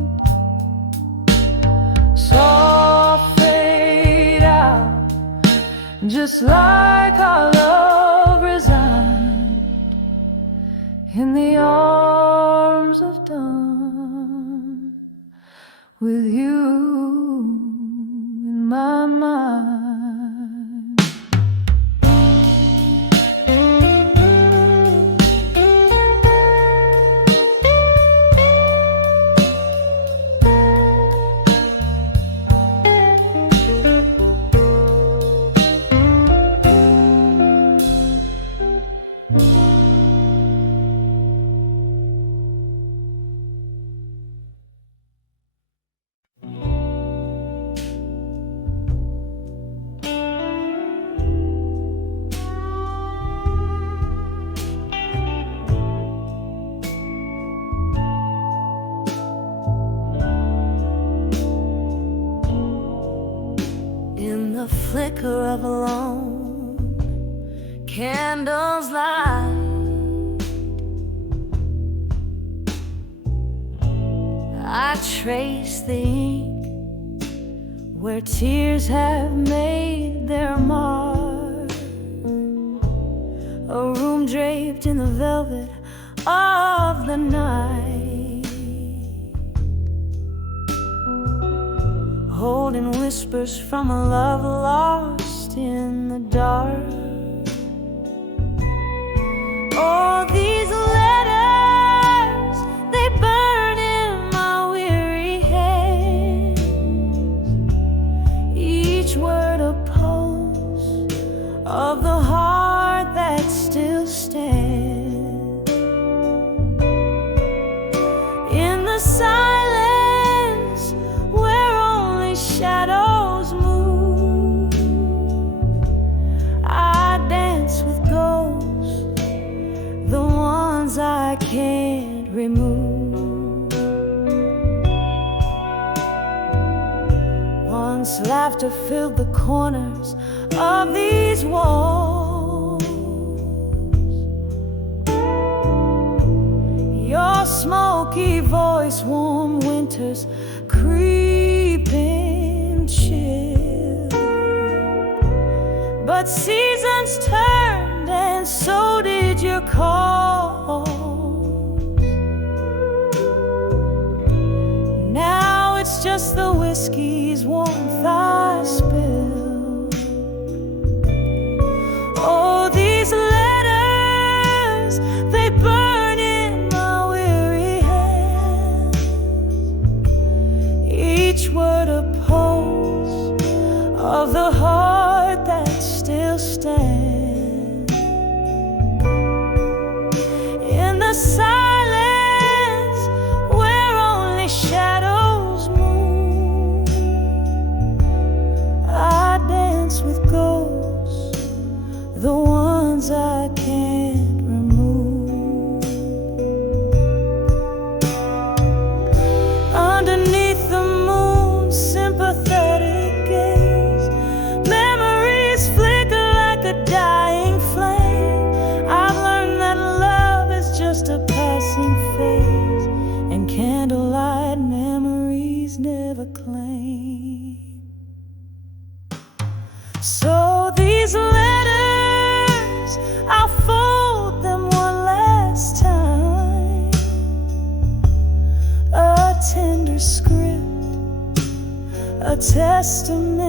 Soft fade out, just like our love resigned in the arms of dawn, with you in my mind. In the flicker of a lone candle's light, I trace the ink where tears have made their mark. A room draped in the velvet of the night, holding whispers from a love lost in the dark. All these letters, they burn in my weary hands, each word a pulse of the heart that still stands. In the silence where only shadows move, I dance with ghosts, the ones I can't remove. Once laughter filled the corners of these walls, your smoky voice warm winter's creeping chill. But seasons turned and so did your call. Now it's just the whiskey's warmth I spill. Oh, these letters, they burn in my weary hands, each word a pulse of the heart that still stands. In the silence where only shadows move, I dance with ghosts, the ones I can't remove. Underneath the moon's sympathetic gaze, memories flicker like a dying flame. I've learned that love is just a passing phase, and candlelight memories never claim. So these letters, I'll fold them one last time, a tender script, a testament